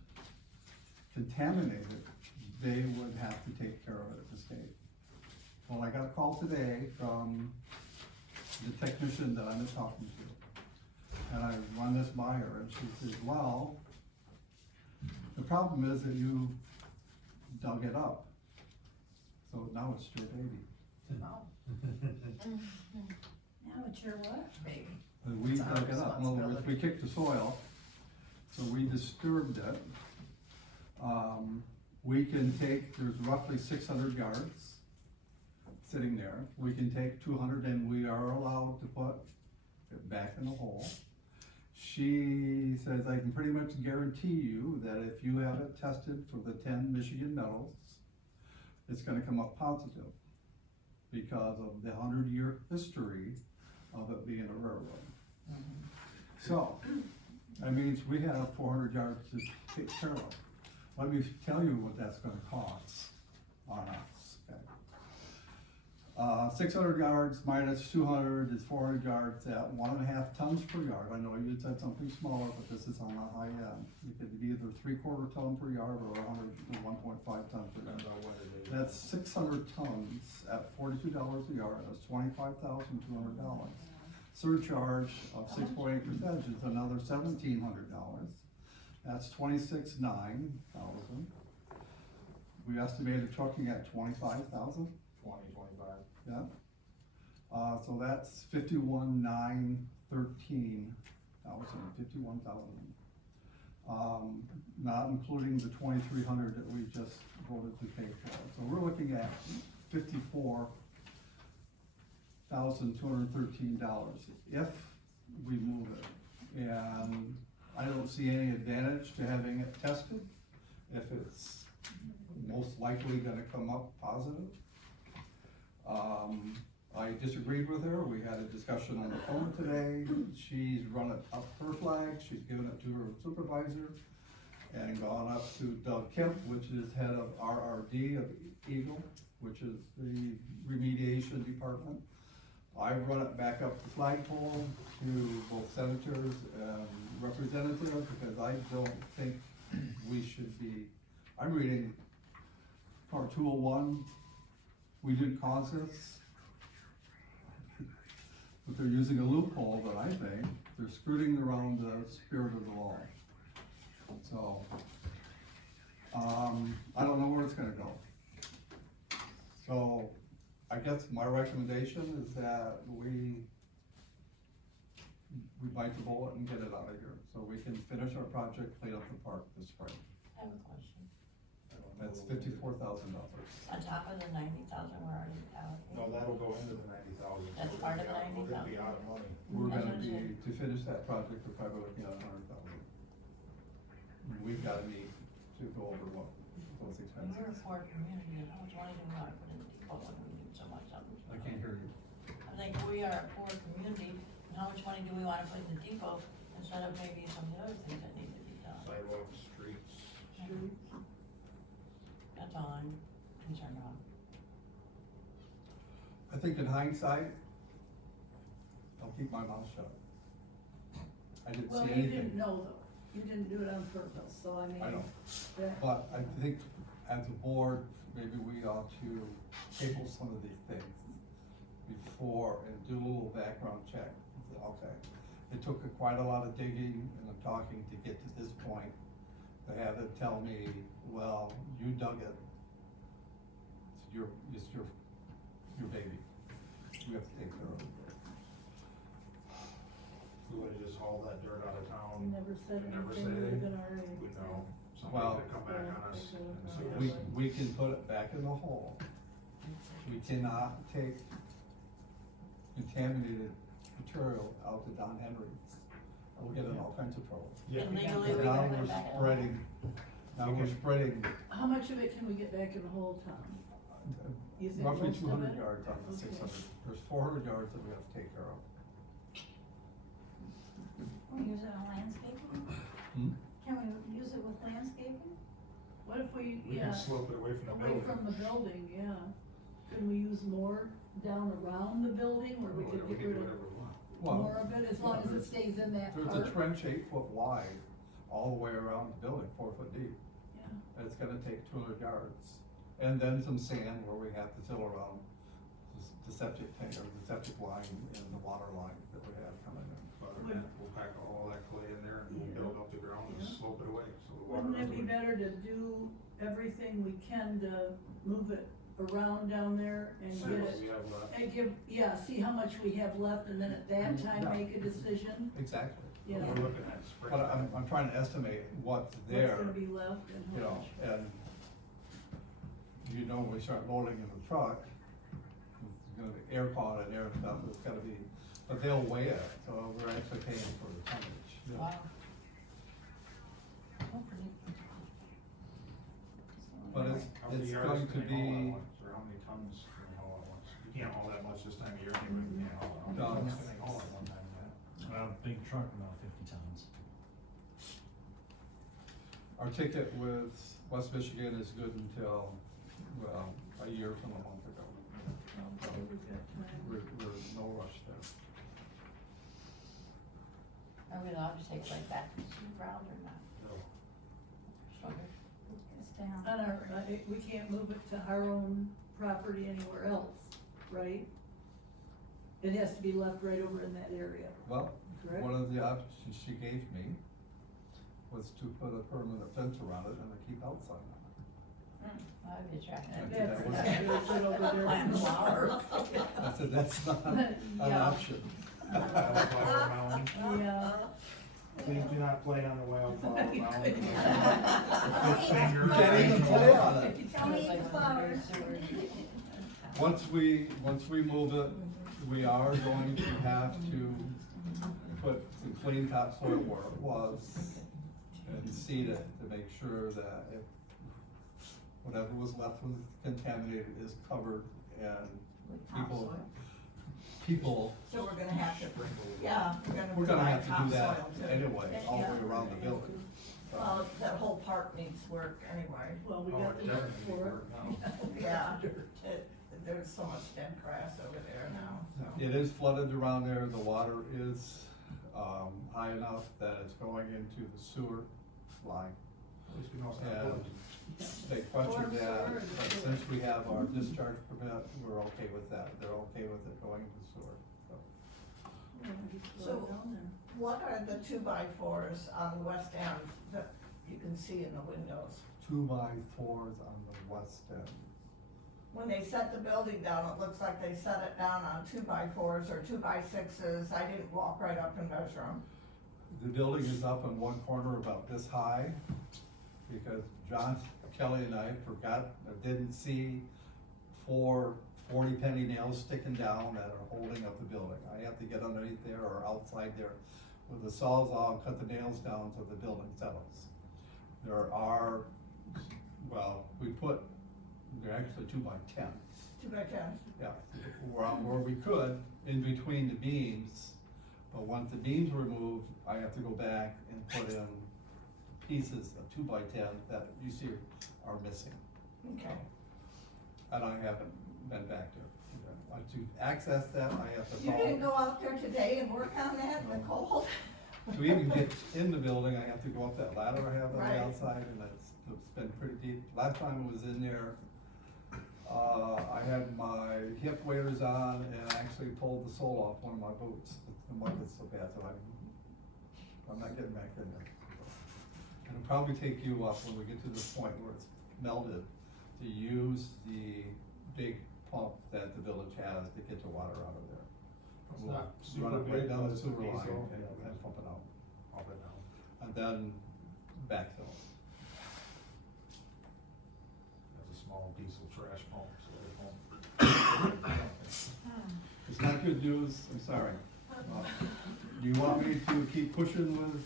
contaminated, they would have to take care of it at the state. Well, I got a call today from the technician that I've been talking to, and I run this by her, and she says, well, the problem is that you dug it up, so now it's your baby. No, Now it's your what? baby. And we It's our dug it up, in other words, we responsibility. kicked the soil, so we disturbed it. We can take, there's roughly 600 yards sitting there. We can take 200 and we are allowed to put it back in the hole. She says, I can pretty much guarantee you that if you have it tested for the 10 Michigan metals, it's gonna come up positive because of the 100-year history of it being a railroad. So, that means we have 400 yards to take care of. Let me tell you what that's gonna cost on us, okay? 600 yards minus 200 is 400 yards at 1.5 tons per yard. I know you said something smaller, but this is on the high end. It could be either 3/4 ton per yard or 1.5 tons per yard. That's 600 tons at $42 a yard, that's $25,200. Surcharge of 6.8% is another $1,700. That's $26,900. We estimated trucking at 25,000. 25. Yeah. So that's 51,913,000. Not including the 2,300 that we just voted to pay for. So we're looking at $54,213 if we move it. And I don't see any advantage to having it tested if it's most likely gonna come up positive. I disagreed with her, we had a discussion on the phone today, she's run it up her flag, she's given it to her supervisor, and gone up to Doug Kemp, which is head of RRD of Eagle, which is the remediation department. I run it back up the flagpole to both senators and representatives, because I don't think we should be, I'm reading part 201 we didn't cause this. But they're using a loophole that I think, they're skirting around the spirit of the law. So, I don't know where it's gonna go. So, I guess my recommendation is that we bite the bullet and get it out of here, so we can finish our project, clean up the park this spring. I have a question. That's $54,000. On top of the 90,000 we're already allocated? No, that'll go into the 90,000. That's part of the We're gonna be 90,000. out of money. We're That's gonna what I'm be, to finish that project, we're probably looking at 100,000. We've gotta meet to go over what those When we're a expenses. poor community, and how much money do we wanna put in the depot when we need so much of it? I can't hear you. I think we are a poor community, and how much money do we wanna put in the depot instead of maybe some of the other things that need to be done? Sidewalks, streets. That's all I'm concerned about. I think in hindsight, I'll keep my mouth shut. I didn't Well, see you anything. didn't know though, you didn't do it on purpose, so I mean. I know. that- But I think as a board, maybe we ought to table some of these things before and do a little background check. Okay, it took quite a lot of digging and talking to get to this point, to have them tell me, well, you dug it. It's your baby. You have to take care of it. We would've just hauled that dirt out of You town. never said Never anything, said we would've anything. been already. We know, Well- somebody could come back on us and sue We, us. we can put it back in the hole. We cannot take contaminated material out to Don Henry's. We'll get in all kinds of trouble. Yeah, And we can legally, put we it Now can out. put we're it back in the hole. spreading, now we're spreading How much of it can we get back in the whole town? You think roughly most of 200 it? yards on the Okay. 600. There's 400 yards that we have to take care of. Can we use it on landscaping? Hmm? Can we use it with landscaping? What if we, We yeah, can slope it away from the away building. from the building, yeah. Can we use more down around the building where we could We get can rid do of whatever we want. more Well, of it, as long as it stays in that there's part? a trench 8 foot wide all the way around the building, 4 foot deep. Yeah. It's gonna take 200 yards. And then some sand where we have to fill around the septic tank or the septic line and the water line that we have coming in. Other than that, we'll pack all that clay in there and we'll build up the ground and Yeah. slope it away, so the water. Wouldn't it be doesn't- better to do everything we can to move it around down there and See get what it? we have left. And give, yeah, see how much we have left and then at that time Yeah. make a decision, Exactly. you know, We're looking at spring. But I'm trying to estimate what's there. what's gonna be left and You how know, much. and when we start loading in the truck, it's gonna be air caught and air stuff, it's gotta be, but they'll weigh it, so we're actually paying for the tonnage. Wow. Oh, pretty. But it's How many yards going to can they haul at be, once, or how many tons can they haul at once? You can't haul that much this time of year, anyway. You can't haul, how many No. tons can they haul at one time, yeah? Big truck, about 50 tons. our ticket with West Michigan is good until, well, a year from a month ago. Okay, we've got time. We're no rush there. Are we allowed to take it like back to the ground or not? No. Okay. It's down. On our, we can't move it to our own property anywhere else, right? It has to be left right over in that area, Well, correct? one of the options she gave me was to put a permanent fence around it and a keep out sign on it. That'd be attractive. That was- That's really good over there. Plant flowers. I said, that's not an Yeah. option. Wildflower mound. Yeah. Please do not play on the wildflower mound. You You can't even play on it. Don't eat the flowers. Once we move it, we are going to have to put some clean topsoil where it was and seed it to make sure that if whatever was left was contaminated is covered and people, So we're gonna have to, yeah, we're gonna have to do provide that topsoil too. anyway, all the way around the building. Well, that whole park needs work anyway. Well, we Oh, got it the dirt definitely for it. worked now. Yeah, there's so much dead grass over there now, so. It is flooded around there, the water is, high enough that it's going into the sewer line. At least we know it's not Yeah. building. They question Or that, sewer. but since we have our discharge permit, we're okay with that. They're okay with it going to sewer, so. So- What are the 2x4s on the west end that you can see in the windows? 2x4s on the west end. When they set the building down, it looks like they set it down on 2x4s or 2x6s. I didn't walk right up and measure them. The building is up in one corner about this high, because John Kelly and I forgot, or didn't see 4 40 penny nails sticking down that are holding up the building. I have to get underneath there or outside there with the sawzall and cut the nails down so the building settles. There are, well, they're actually 2x10. 2x10s. Yeah, where we could, in between the beams, but once the beams were moved, I have to go back and put in pieces of 2x10 that you see are missing. Okay. And I haven't been back there. To access that, I have to You didn't call. go out there today and work on that in the cold? To even get in the building, I have to go up that ladder I have on Right. the outside, and it's been pretty deep. Last time I was in there, I had my hip waders on and I actually pulled the sole off one of my boots. The mud is so bad, so I'm not getting back in there. It'll probably take you up when we get to this point where it's melted to use the big pump that the village has to get the water out of there. It's We'll not run super it right big, down but the it's a sewer line diesel. and pump it out, Up and down. and then backfill. That's a small diesel trash pump, so they pump. It's not good news, I'm sorry. Do you want me to keep pushing with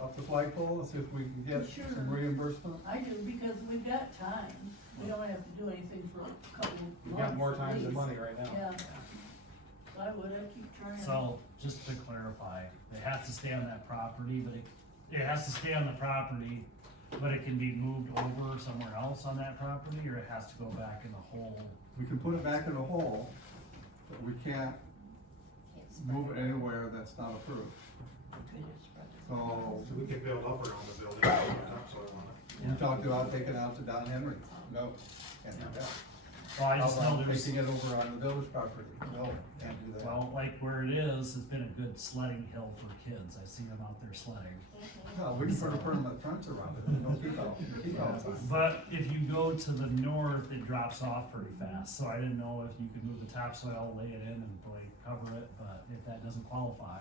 up the flagpole and see if we can get Sure. some reimbursement? I do, because we've got time. We don't have to do anything for a couple months. We got more at time than least. money right now. Yeah. So I'd keep trying. So, just to clarify, it has to stay on that property, but it has to stay on the property, but it can be moved over somewhere else on that property, or it has to go back in the hole? We can put it back in the hole, but we can't move it anywhere that's not approved. So, So we could build up around the building, put topsoil on it. we talked about taking it out to Don Henry. No, can't do that. Well, I just How know about there's, taking it over on the village property? No, can't do that. well, like where it is, it's been a good sledding hill for kids. I see them out there sledding. No, we can put a permanent fence around it, no keep outside. But if you go to the north, it drops off pretty fast, so I didn't know if you could move the topsoil, lay it in and cover it, but if that doesn't qualify,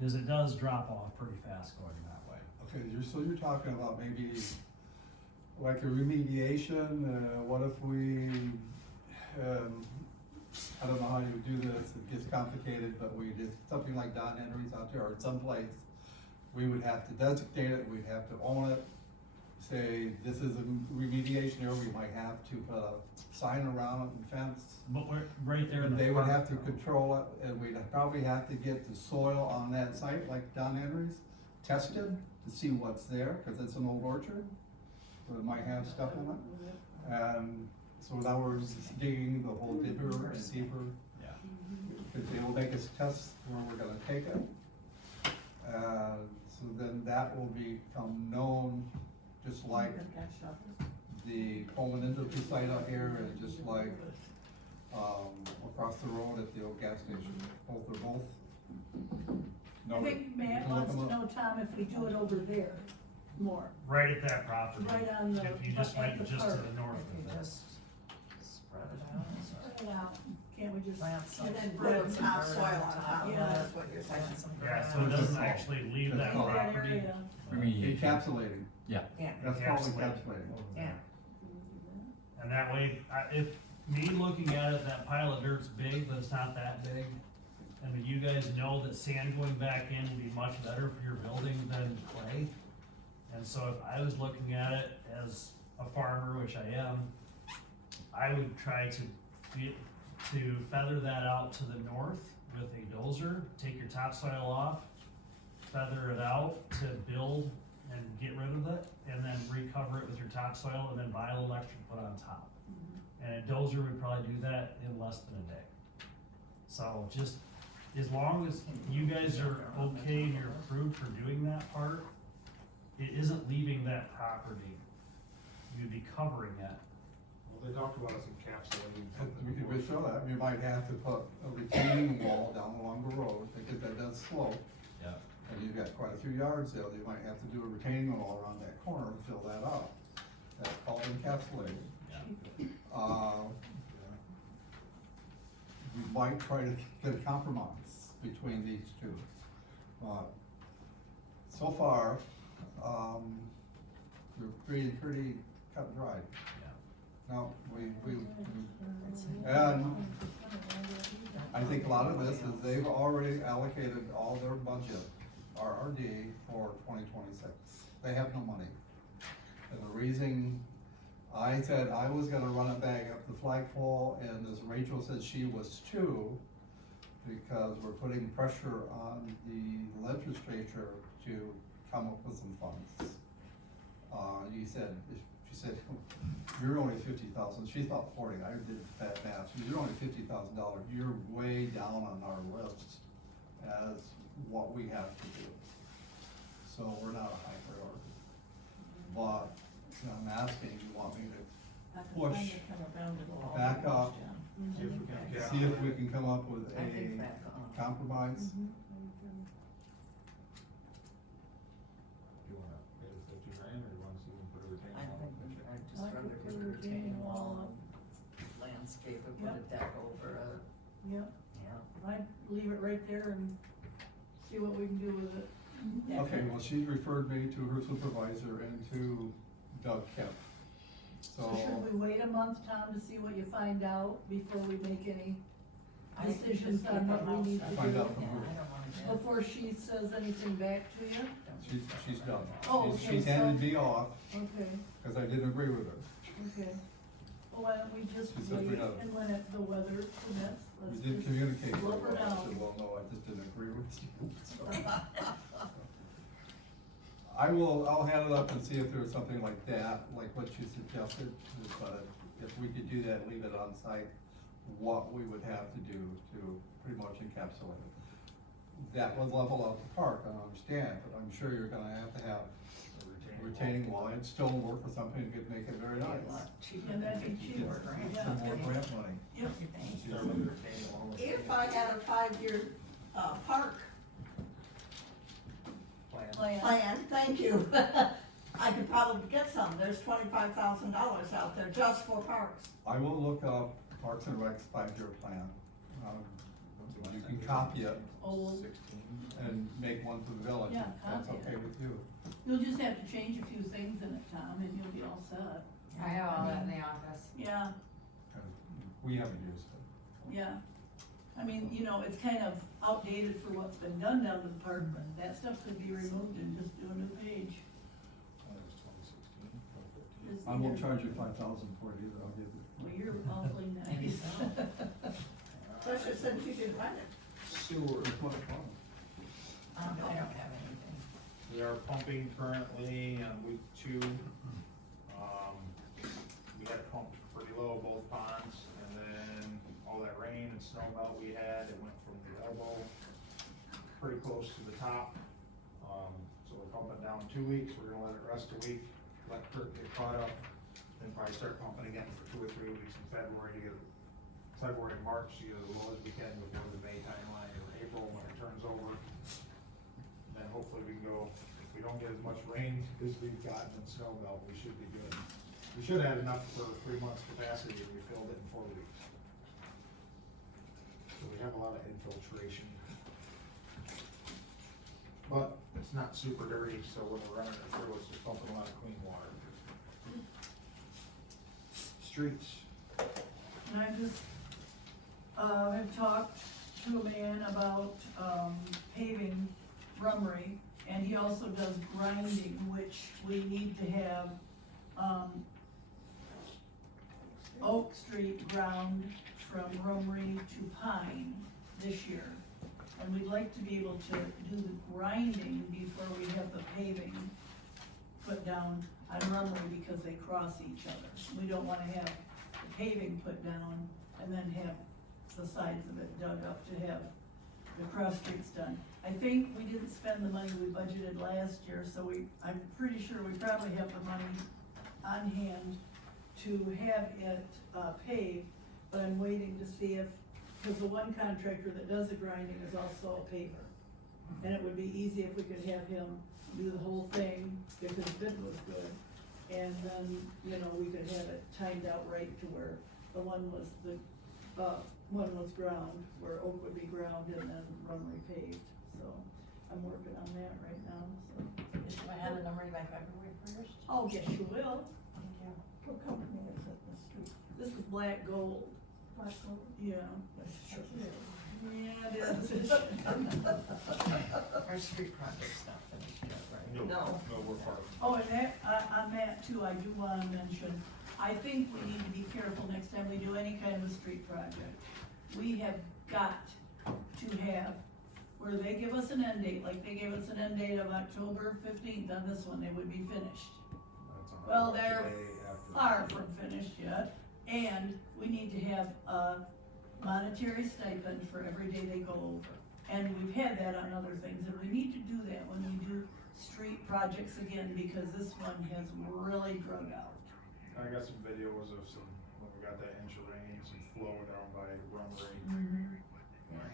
cause it does drop off pretty fast going that way. Okay, so you're talking about maybe like a remediation, what if we, I don't know how you would do this, it gets complicated, but we did something like Don Henry's out there or someplace. We would have to designate it, we'd have to own it, say this is a remediation area, we might have to put a sign around it and fence. But we're right there in And the they would park, have to control it, and we'd probably have to get the soil on that site, like Don Henry's, tested to see what's there, cause it's an old orchard. So it might have stuff in it, and so now we're just digging the whole dipper, receiver. Yeah. Cause they will make us test where we're gonna take it. So then that will become known, just like the Pullman Industry site out here, and just like, across the road at the old gas station, both are both. I noted. think You Matt can look wants to them up. know, Tom, if we do it over there more. right at that property. Right on the- If you just at went the just to park. the north If you of this. just spread it out. Spread it out. Can't we just? Plant some- And then spread put some topsoil dirt on top, Yeah. that's what you're saying. Plant some Yeah, so it grass. doesn't actually leave that That's all. That property. area. Remediation. Encapsulating, Yeah. Yeah, that's called Encapsulated. encapsulating. yeah. And that way, if me looking at it, that pile of dirt's big, but it's not that big. And that you guys know that sand going back in will be much better for your building than clay. And so if I was looking at it as a farmer, which I am, I would try to feather that out to the north with a dozer, take your topsoil off, feather it out to build and get rid of it, and then recover it with your topsoil, and then bioelectric put on top. And a dozer would probably do that in less than a day. So just, as long as you guys are okay and you're approved for doing that part, it isn't leaving that property. You'd be covering it. Well, they talked about us encapsulating We something. could show that, you might have to put a retaining wall down along the road, because that does slope. Yeah. And you've got quite a few yards there, you might have to do a retaining wall around that corner to fill that up. That's called encapsulating. Yeah. We might try to get a compromise between these two. So far, we're pretty cut and dried. Yeah. Now, and I think a lot of this is they've already allocated all their budget, RRD, for 2026. They have no money. And the reason I said I was gonna run it back up the flagpole, and as Rachel said she was too, because we're putting pressure on the legislature to come up with some funds. She said, you're only 50,000, she thought 40, I did that math, she said, you're only $50,000, you're way down on our list as what we have to do. So we're not a high priority. But I'm asking, you want me to push back up, See if we can see if we can come up with I think a back on. compromise? Do you wanna pay the 50 grand, or you wanna see them put a retaining I wall? think I'd just rather do a retaining wall, landscape it, put a deck over it, Yep, yeah. I'd leave it right there and see what we can do with it. Okay, well, she referred me to her supervisor and to Doug Kemp. So should we wait a month, Tom, to see what you find out before we make any I think decisions just on keep what it we all need set. to Find do? out from Yeah, her. I don't wanna get. Before she says anything back to you? She's done. Oh, She's- okay, She's handed so- me off, Okay, cause I didn't agree with her. okay. Well, why don't we just She said we wait, have- and when the weather permits, We let's did just communicate. slow her I down. said, well, no, I just didn't agree with you. So. I'll hand it up and see if there's something like that, like what you suggested, but if we could do that, leave it on site, what we would have to do to pretty much encapsulate it. That would level out the park, I understand, but I'm sure you're gonna have to have a retaining wall and stone work or something to make it very Be a nice. lot cheaper And than that'd be 50 cheaper, more grand. yeah. Some more grant money. Yep. Start with the retaining wall. If I had a 5-year, park plan, thank you, I could probably get some, there's $25,000 out there just for parks. I will look up Parks and Rec's 5-year plan. You can copy it Oh, and make one for the village, Yeah, if that's copy it. okay with you. you'll just have to change a few things in it, Tom, and you'll be all set. I have all that in the office. Yeah, 'Cause we haven't used it. yeah. I mean, you know, it's kind of outdated for what's been done down to the park, but that stuff could be removed and just do a new page. That was 2016, 2015. Just I won't either- charge you 5,000 for it either, I'll give you. Well, you're awfully Maybe nice. so. Especially since you didn't rent it. Sewer. It's not a problem. I don't have anything. We are pumping currently on week 2. We had it pumped pretty low, both ponds, and then all that rain and snow melt we had, it went from the elbow pretty close to the top. So we're pumping down 2 weeks, we're gonna let it rest a week, let Kurt get caught up, then probably start pumping again for 2 or 3 weeks in February to get February, March, to get as low as we can before the May timeline, or April when it turns over. Then hopefully we can go, if we don't get as much rain as we've gotten in snow melt, we should be good. We should have enough for 3 months capacity, and we filled it in 4 weeks. So we have a lot of infiltration. But it's not super dirty, so when we're running it through, it's just pumping a lot of clean water. Streets. And I just, have talked to a man about, paving Rummery, and he also does grinding, which we need to have, Oak Street ground from Rummery to Pine this year. And we'd like to be able to do the grinding before we have the paving put down on Rummery because they cross each other. We don't wanna have the paving put down and then have the sides of it dug up to have the cross street's done. I think we didn't spend the money we budgeted last year, so I'm pretty sure we probably have the money on hand to have it, paved, but I'm waiting to see if, cause the one contractor that does the grinding is also a paver. And it would be easy if we could have him do the whole thing, if his bid was good. And then, you know, we could have it timed out right to where the one was one was ground, where oak would be ground and then runway paved. So I'm working on that right now, so. Should I have the number by February first? Oh, yes, you will. Thank you. What company is it, the street? This is black gold. Black Gold? Yeah. Sure. Yeah, it is. Our street project's not finished yet, right? No. No, we're far. Oh, and that, on that too, I do wanna mention, I think we need to be careful next time we do any kind of a street project. We have got to have, where they give us an end date, like they gave us an end date of October 15th on this one, they would be finished. That's Well, they're 100 day after. far from finished yet, and we need to have a monetary stipend for every day they go over. And we've had that on other things, and we need to do that when we do street projects again, because this one has really drug out. I got some videos of some, when we got that inch of rain, some flow down by Rum Rate.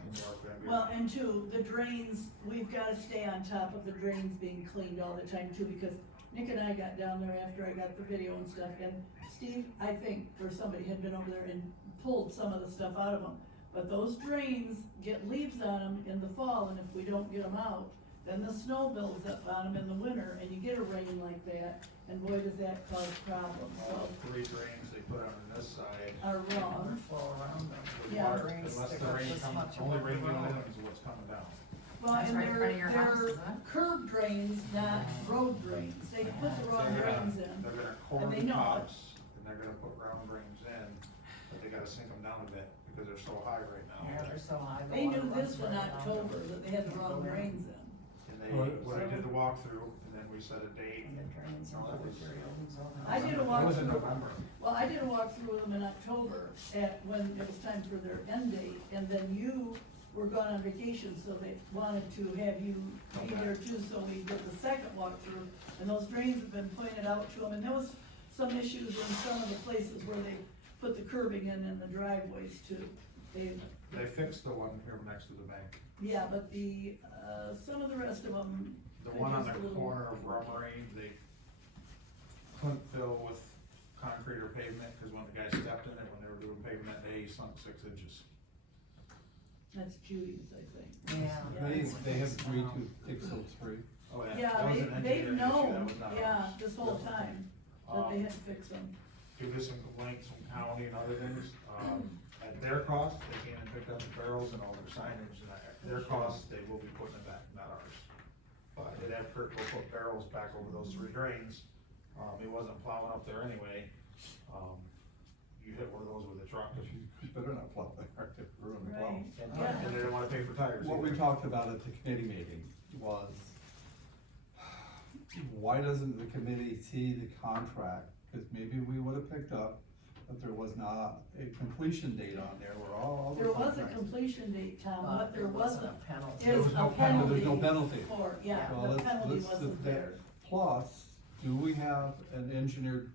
North End. Well, and two, the drains, we've gotta stay on top of the drains being cleaned all the time too, because Nick and I got down there after I got the video and stuff, and Steve, I think, or somebody had been over there and pulled some of the stuff out of them. But those drains get leaves on them in the fall, and if we don't get them out, then the snow builds up on them in the winter, and you get a rain like that, and boy, does that cause problems, All so, 3 drains they put on this side. are wrong. Flow around them. The Yeah. water, unless the rain comes, only rain going in is what's coming down. Well, That's and right in front of your house, they're isn't it? curb drains, not road drains, they put the wrong drains in. They're gonna And core they the know it. tops, and they're gonna put round drains in, but they gotta sink them down a bit, because they're so high right now. Yeah, they're so high. the They water knew runs this in right around October, them. that they had the wrong drains in. And they, when I did the walkthrough, and then we set a date, And the drains and No, that the was- buildings over. I did a that was in walkthrough. November. Well, I did a walkthrough with them in October when it was time for their end date, and then you were gone on vacation, so they wanted to have you be there too, so we did the second walkthrough, and those drains have been pointed out to them, and there was some issues in some of the places where they put the curbing in the driveways too. They fixed the one here next to the bank. Yeah, but some of the rest of them. The could one on use the a little- corner of Rummery, they couldn't fill with concrete or pavement, cause when the guy stepped in it, when they were doing pavement that day, he sunk 6 inches. That's Judy's, I think. Yeah. They have agreed to fix those 3. Oh, Yeah, That was an they've engineering issue, that known, was not yeah, ours. this whole time, that they had to fix them. Due to some complaints from county and other things, at their cost, they came and picked up the barrels and all their signage, and at their cost, they will be putting it back, not ours. But they'd have Kurt go put barrels back over those 3 drains, he wasn't plowing up there anyway, you hit one of those with a truck, You better not plow there, if we're on the plow. Right, yeah. and they didn't wanna pay for tires. What we either. talked about at the committee meeting was, why doesn't the committee see the contract? Cause maybe we would've picked up, but there was not a completion date on there where all the There was a contracts- completion date, Tom, But what there wasn't a penalty. There is was a no penalty, there's no penalty penalty. for, yeah, So the let's- penalty let's wasn't that- there. Plus, do we have an engineered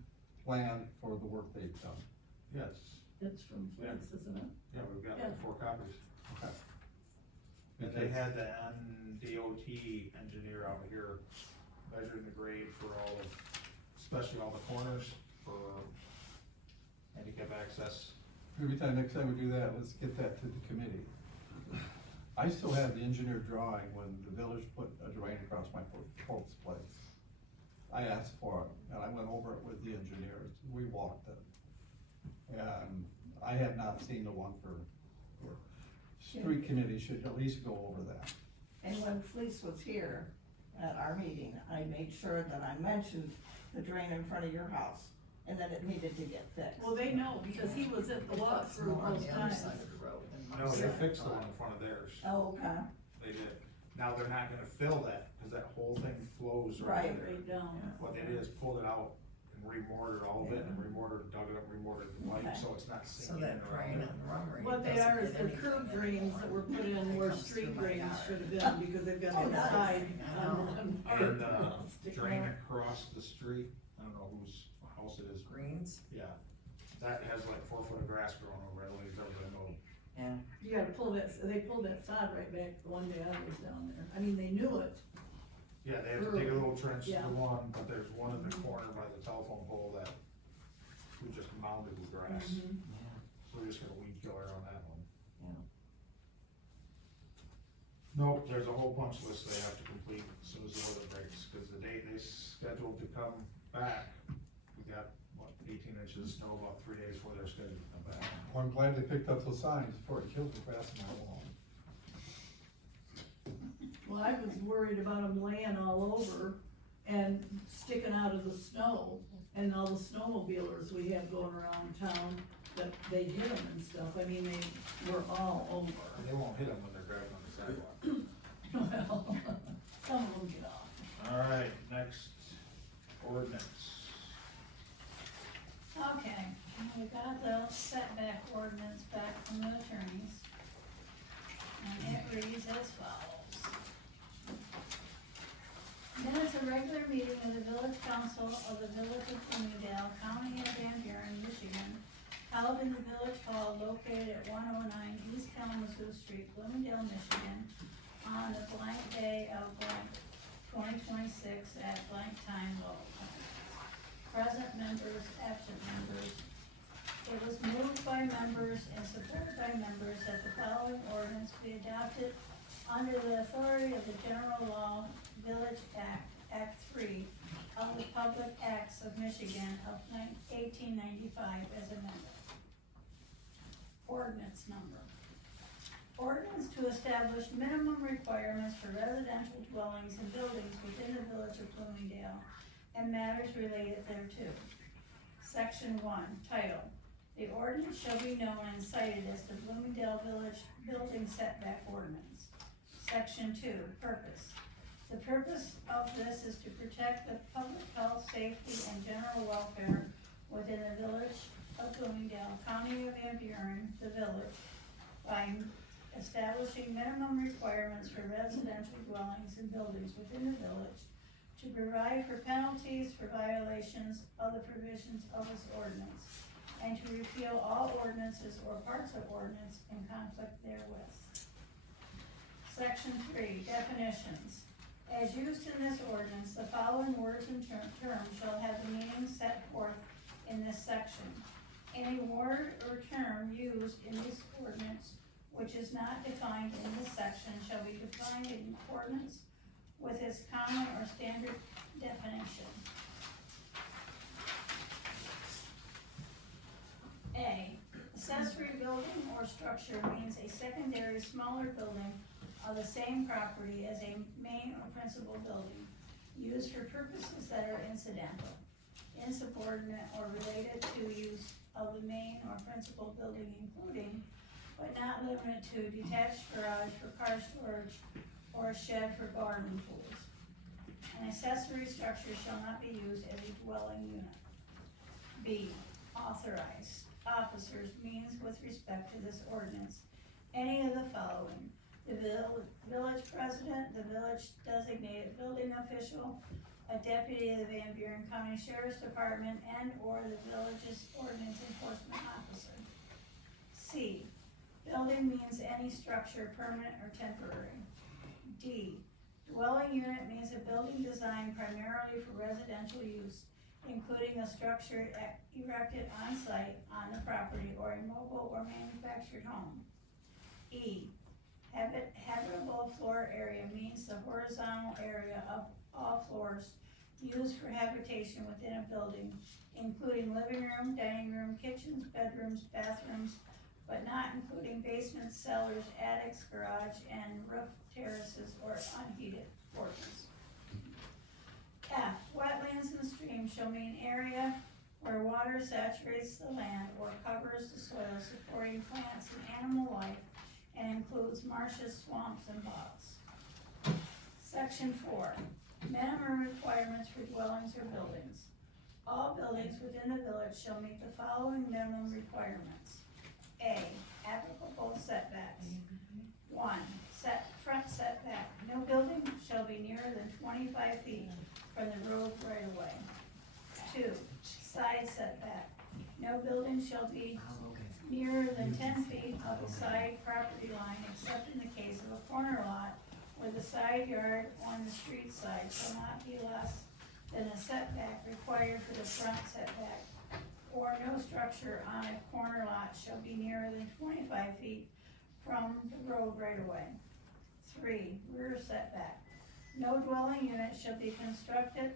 plan for the work they've done? Yes, It's from Flex, isn't it? yeah, we've got Yeah. like 4 copies. Okay. And they Because- had the NDOT engineer out here measuring the grade for all of, especially all the corners for handicap access. Next time we do that, let's get that to the committee. I still have the engineered drawing when the village put a drain across my folks' place. I asked for it, and I went over it with the engineers, we walked it. And I had not seen the one for street committee should at least go over that. And when Fleece was here at our meeting, I made sure that I mentioned the drain in front of your house and that it needed to get fixed. Well, they know, because he was at the walkthrough More on both the other times. side of the road than No, my they side. fixed the one in front of theirs. Oh, okay, They did. Now they're not gonna fill that, cause that whole thing flows right Right. in there. Right down. What they did is pulled it out and remortared all of it, and remortared, dug it up, remortared the pipe, Okay. so it's not So sinking in that around drain it. on the rubber. What they are is the curb drains that were put in where street drains should have been, because they've got Oh, that nice. side on one part. And, sticking drain out. across the street, I don't know whose house it is, Greens, yeah, that has like 4 foot of grass growing over it, at least everybody knows. yeah. You gotta pull that, they pulled that sod right back the one day I was down there. I mean, they knew it. Yeah, they have to dig a little trench Yeah. through one, but there's one in the corner by the telephone pole that we just mounded with grass. Mhm. So we're just gonna weed killer on that one. Yeah. Nope, there's a whole punch list they have to complete as soon as the weather breaks, cause the date they scheduled to come back, we got, what, 18 inches of snow about 3 days before they're scheduled to come back. Well, I'm glad they picked up those signs before it killed the grass on our lawn. Well, I was worried about them laying all over and sticking out of the snow, and all the snowmobilers we have going around town, that they hit them and stuff. I mean, they were all over. They won't hit them when they're driving on the sidewalk. Well, some of them get off. Alright, next ordinance. Okay, we got the setback ordinance back from the attorneys. And it reads as follows. Minutes of regular meeting of the Village Council of the Village of Bloomingdale, County of Van Buren, Michigan, held in the Village Hall located at 109 East Kalamazoo Street, Bloomingdale, Michigan, on the blank day of blank 2026 at blank time, local time. Present members, absent members. It was moved by members and supported by members that the following ordinance be adopted under the authority of the General Law, Village Act, Act 3 of the Public Acts of Michigan of 1895 as amended. Ordinance number. Ordinance to establish minimum requirements for residential dwellings and buildings within the Village of Bloomingdale and matters related thereto. Section 1, title. The ordinance shall be known and cited as the Bloomingdale Village Building Setback Ordinance. Section 2, purpose. The purpose of this is to protect the public health, safety, and general welfare within the Village of Bloomingdale, County of Van Buren, the Village, by establishing minimum requirements for residential dwellings and buildings within the village, to provide for penalties for violations of the provisions of this ordinance, and to repeal all ordinances or parts of ordinance in conflict therewith. Section 3, definitions. As used in this ordinance, the following words and terms shall have the meaning set forth in this section. Any word or term used in this ordinance which is not defined in this section shall be defined in accordance with its common or standard definition. A, accessory building or structure means a secondary smaller building of the same property as a main or principal building, used for purposes that are incidental, insubordinate, or related to use of the main or principal building, including, but not limited to, detached garage for car storage or a shed for garden tools. An accessory structure shall not be used as a dwelling unit. B, authorized officers means with respect to this ordinance, any of the following: the village president, the village designated building official, a deputy of the Van Buren County Sheriff's Department, and or the village's ordinance enforcement officer. C, building means any structure, permanent or temporary. D, dwelling unit means a building designed primarily for residential use, including a structure erected on site on the property or a mobile or manufactured home. E, habitable floor area means the horizontal area of all floors used for habitation within a building, including living room, dining room, kitchens, bedrooms, bathrooms, but not including basements, cellars, attics, garage, and roof terraces or unheated porches. F, wetlands and streams shall mean area where water saturates the land or covers the soil, supporting plants and animal life, and includes marshes, swamps, and bogs. Section 4, minimum requirements for dwellings or buildings. All buildings within the village shall meet the following minimum requirements. A, applicable setbacks. 1, front setback. No building shall be nearer than 25 feet from the road right of way. 2, side setback. No building shall be nearer than 10 feet of the side property line, except in the case of a corner lot where the side yard on the street side shall not be less than the setback required for the front setback, or no structure on a corner lot shall be nearer than 25 feet from the road right of way. 3, rear setback. No dwelling unit shall be constructed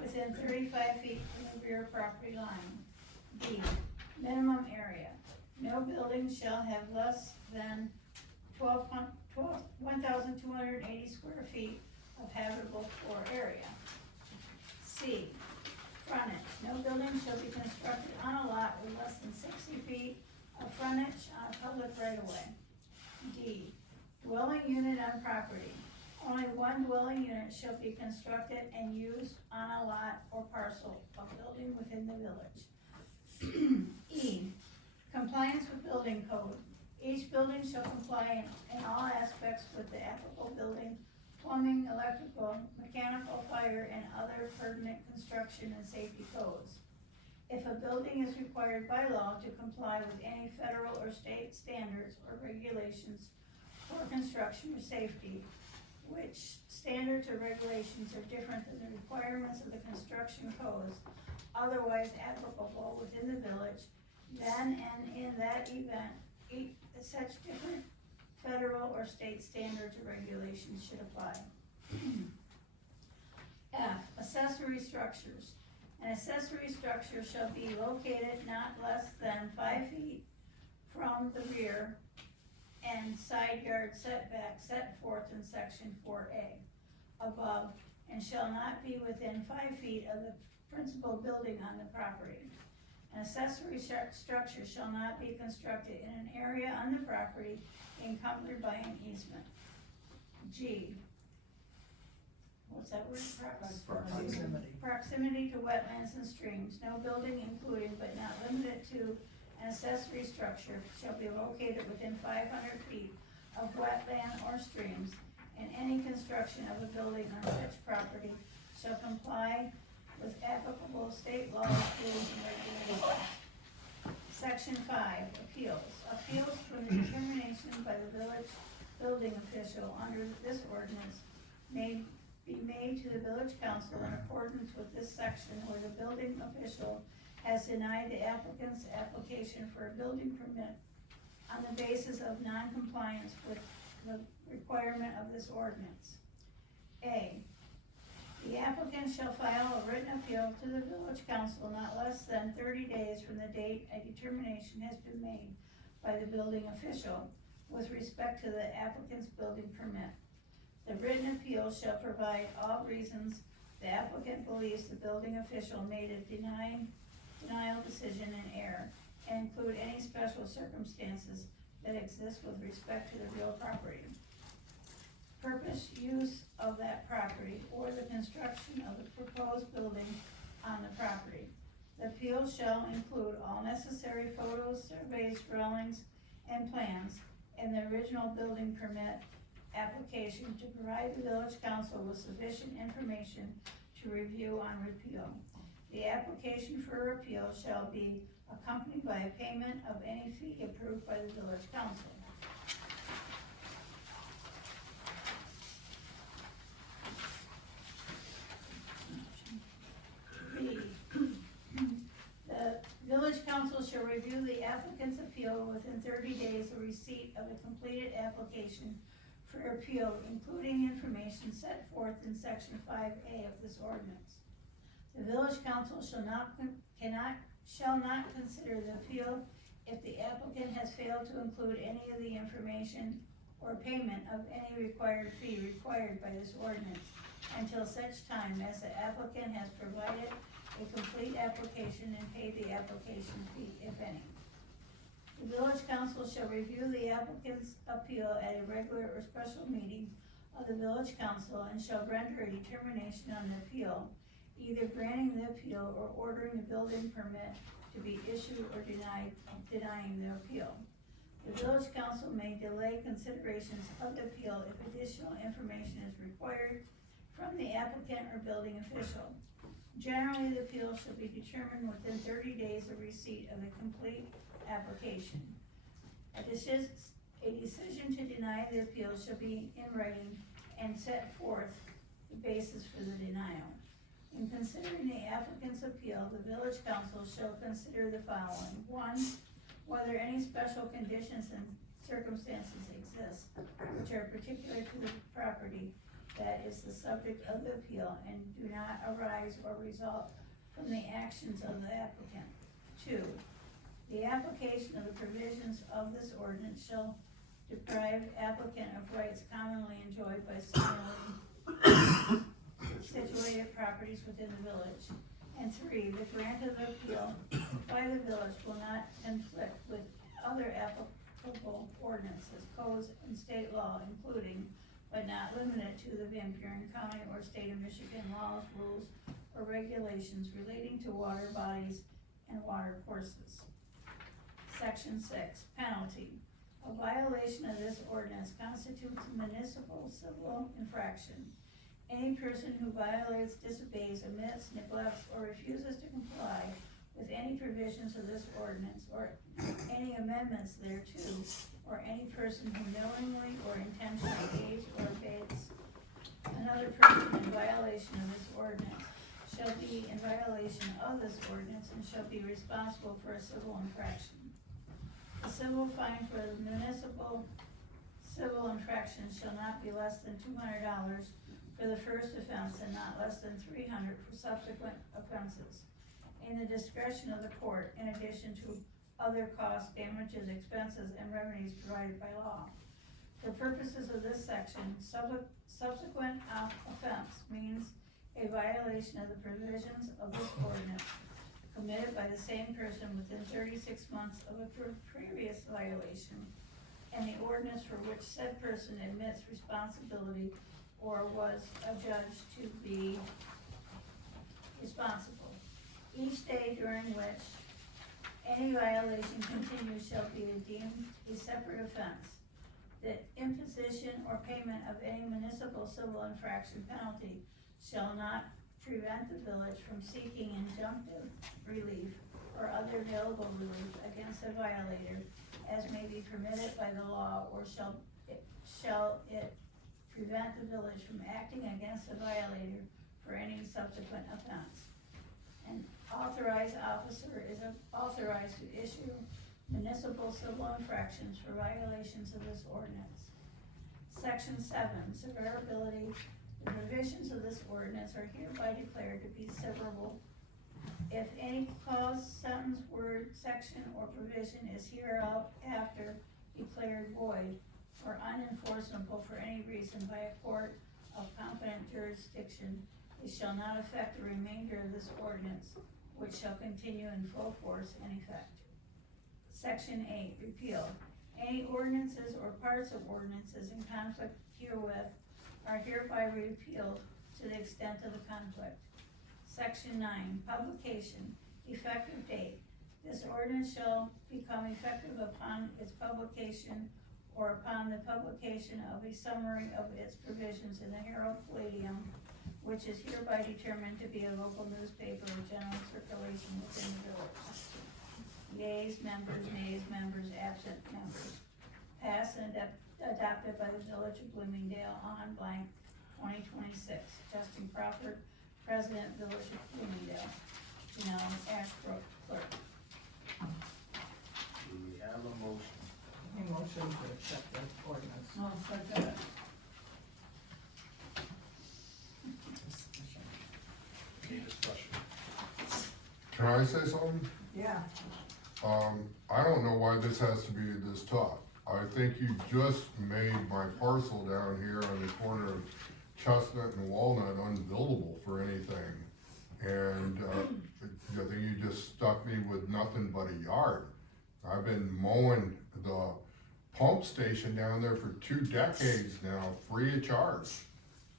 within 35 feet from the rear property line. B, minimum area. No building shall have less than 1,280 square feet of habitable floor area. C, frontage. No building shall be constructed on a lot with less than 60 feet of frontage on a public right of way. D, dwelling unit on property. Only one dwelling unit shall be constructed and used on a lot or parcel of building within the village. E, compliance with building code. Each building shall comply in all aspects with the applicable building, plumbing, electrical, mechanical, fire, and other pertinent construction and safety codes. If a building is required by law to comply with any federal or state standards or regulations for construction or safety, which standards or regulations are different than the requirements of the construction codes otherwise applicable within the village, then and in that event, such different federal or state standards or regulations should apply. F, accessory structures. An accessory structure shall be located not less than 5 feet from the rear and side yard setback set forth in section 4A above, and shall not be within 5 feet of the principal building on the property. An accessory structure shall not be constructed in an area on the property encumbered by an easement. G, what's that word? Proximity. Proximity to wetlands and streams. No building including but not limited to an accessory structure shall be located within 500 feet of wetland or streams, and any construction of a building on such property shall comply with applicable state laws, rules, and regulations. Section 5, appeals. Appeals from the determination by the village building official under this ordinance may be made to the village council in accordance with this section where the building official has denied the applicant's application for a building permit on the basis of non-compliance with the requirement of this ordinance. A, the applicant shall file a written appeal to the village council not less than 30 days from the date a determination has been made by the building official with respect to the applicant's building permit. The written appeal shall provide all reasons the applicant believes the building official made a denial decision in error, and include any special circumstances that exist with respect to the real property, purpose, use of that property, or the construction of the proposed building on the property. The appeal shall include all necessary photos, surveys, drawings, and plans, and the original building permit application to provide the village council with sufficient information to review on repeal. The application for repeal shall be accompanied by a payment of any fee approved by the village council. B, the village council shall review the applicant's appeal within 30 days of receipt of a completed application for appeal, including information set forth in section 5A of this ordinance. The village council shall not consider the appeal if the applicant has failed to include any of the information or payment of any required fee required by this ordinance until such time as the applicant has provided a complete application and paid the application fee, if any. The village council shall review the applicant's appeal at a regular or special meeting of the village council and shall render a determination on the appeal either granting the appeal or ordering the building permit to be issued or denying the appeal. The village council may delay considerations of the appeal if additional information is required from the applicant or building official. Generally, the appeal shall be determined within 30 days of receipt of a complete application. A decision to deny the appeal shall be in writing and set forth the basis for the denial. In considering the applicant's appeal, the village council shall consider the following. 1, whether any special conditions and circumstances exist which are particular to the property that is the subject of the appeal and do not arise or result from the actions of the applicant. 2, the application of the provisions of this ordinance shall deprive applicant of rights commonly enjoyed by similarly situated properties within the village. And 3, the grant of the appeal by the village will not conflict with other applicable ordinances, codes, and state law, including but not limited to the Van Buren County or State of Michigan laws, rules, or regulations relating to water bodies and water courses. Section 6, penalty. A violation of this ordinance constitutes a municipal civil infraction. Any person who violates, disobeys, omits, neglects, or refuses to comply with any provisions of this ordinance or any amendments thereto, or any person who knowingly or intentionally aids or abates another person in violation of this ordinance shall be in violation of this ordinance and shall be responsible for a civil infraction. The civil fine for the municipal civil infraction shall not be less than $200 for the first offense and not less than $300 for subsequent offenses, in the discretion of the court, in addition to other costs, damages, expenses, and remedies provided by law. For purposes of this section, subsequent offense means a violation of the provisions of this ordinance committed by the same person within 36 months of a previous violation, and the ordinance for which said person admits responsibility or was adjudged to be responsible. Each day during which any violation continues shall be deemed a separate offense. The imposition or payment of any municipal civil infraction penalty shall not prevent the village from seeking injunctive relief or other available relief against a violator as may be permitted by the law, or shall it prevent the village from acting against a violator for any subsequent offense. An authorized officer is authorized to issue municipal civil infractions for violations of this ordinance. Section 7, severability. The provisions of this ordinance are hereby declared to be severable if any clause, sentence, word, section, or provision is hereafter declared void or unenforceable for any reason by a court of competent jurisdiction. It shall not affect the remainder of this ordinance, which shall continue in full force and effect. Section 8, repeal. Any ordinances or parts of ordinances in conflict herewith are hereby repealed to the extent of the conflict. Section 9, publication. Effective date. This ordinance shall become effective upon its publication or upon the publication of a summary of its provisions in the Herald Palladium, which is hereby determined to be a local newspaper of general circulation within the village. Yeas, members, nays, members, absent members. Passed and adopted by the village of Bloomingdale on blank 2026. Justin Crawford, President, Village of Bloomingdale. Janelle Ashbrook, Clerk. Do we have a motion? A motion to accept the ordinance. I'll second it. Discussion. Any discussion? Can I say something? Yeah. I don't know why this has to be this tough. I think you just made my parcel down here on the corner of Chestnut and Walnut unbuildable for anything. And, I think you just stuck me with nothing but a yard. I've been mowing the pump station down there for 2 decades now, free of charge.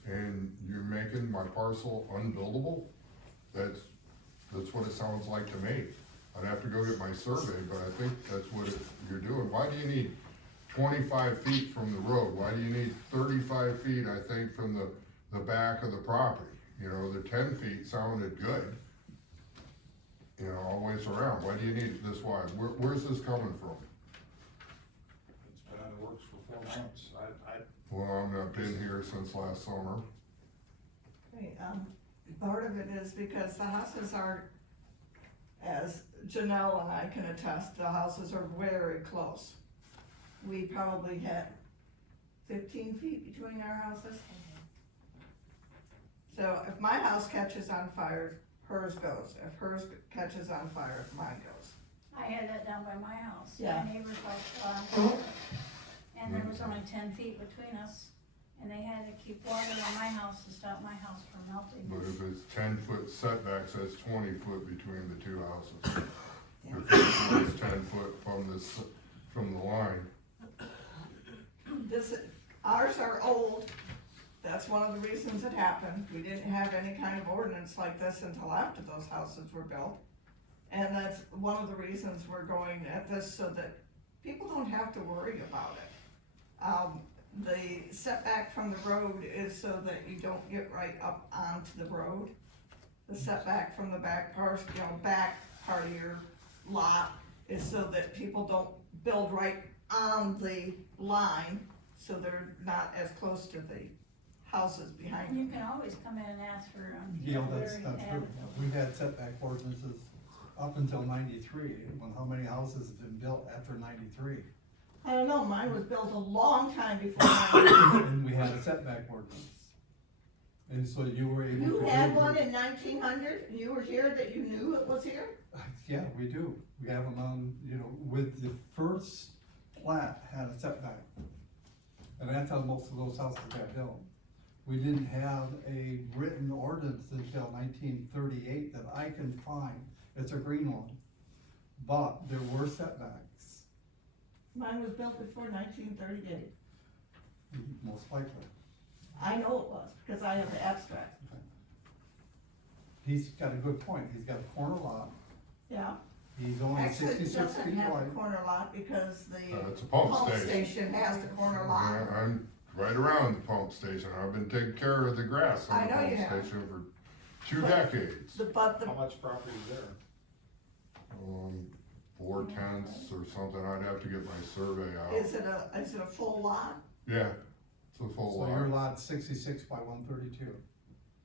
And you're making my parcel unbuildable? that's what it sounds like to me. I'd have to go get my survey, but I think that's what you're doing. Why do you need 25 feet from the road? Why do you need 35 feet, I think, from the back of the property? You know, the 10 feet sounded good, you know, all the ways around. Why do you need it this wide? Where's this coming from? It's been in the works for 4 months. Well, I've not been here since last summer. Okay, part of it is because the houses are, as Janelle and I can attest, the houses are very close. We probably had 15 feet between our houses. So if my house catches on fire, hers goes. If hers catches on fire, mine goes. I had that down by my house. Yeah. My neighbor's house caught on fire, and there was only 10 feet between us, and they had to keep water on my house to stop my house from melting. But if it's 10-foot setbacks, that's 20 foot between the two houses. If it's 10 foot from the line. Ours are old. That's one of the reasons it happened. We didn't have any kind of ordinance like this until after those houses were built. And that's one of the reasons we're going at this, so that people don't have to worry about it. The setback from the road is so that you don't get right up onto the road. The setback from the back part, back part of your lot is so that people don't build right on the line, so they're not as close to the houses behind You them. can always come in and ask for, That's where you not have true. it. We've had setback ordinances up until 93, when how many houses have been built after 93? I don't know, mine was built a long time before mine. And we had a setback ordinance. And so you were able to. You had one in 1900, and you were here that you knew it was here? Yeah, we do. We have them on, with the first plat had a setback. And that's how most of those houses got built. We didn't have a written ordinance until 1938 that I can find. It's a green one. But there were setbacks, Mine was built before 1938. most likely. I know it was, because I have the abstract. He's got a good point. He's got a corner lot. Yeah. He's only Actually, it 66 doesn't feet have wide. the corner lot because the It's a pump pump station. station has the corner lot. Yeah, I'm right around the pump station. I've been taking care of the grass I on the know you pump have. station for 2 decades. But How much property is there? 4/10 or something. I'd have to get my survey out. is it a full lot? Yeah, it's a full So your lot. lot's 66 by 132.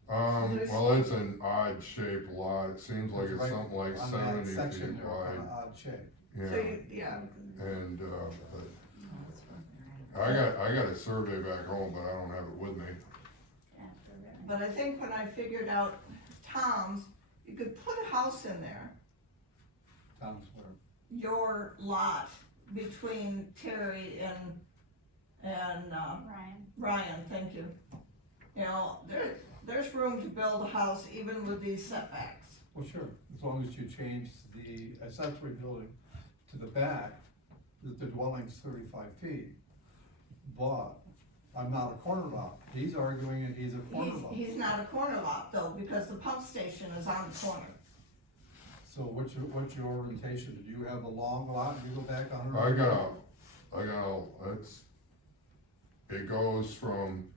Well, it's an odd shaped lot. It seems like it's Right something like on that 70 section feet there, on an wide. odd shape. So Yeah, yeah, and, but I got a survey back home, but I don't have it with me. but I think when I figured out Tom's, you could put a house in there, Tom's where. your lot between Terry and Ryan. Ryan, thank you. You know, there's room to build a house even with these setbacks. Well, sure, as long as you change the accessory building to the back, that the dwelling's 35 feet. But I'm not a corner lot. He's arguing that he's a corner lot. He's not a corner lot though, because the pump station is on the corner. So what's your orientation? Do you have a long lot and you go back 100? It goes from,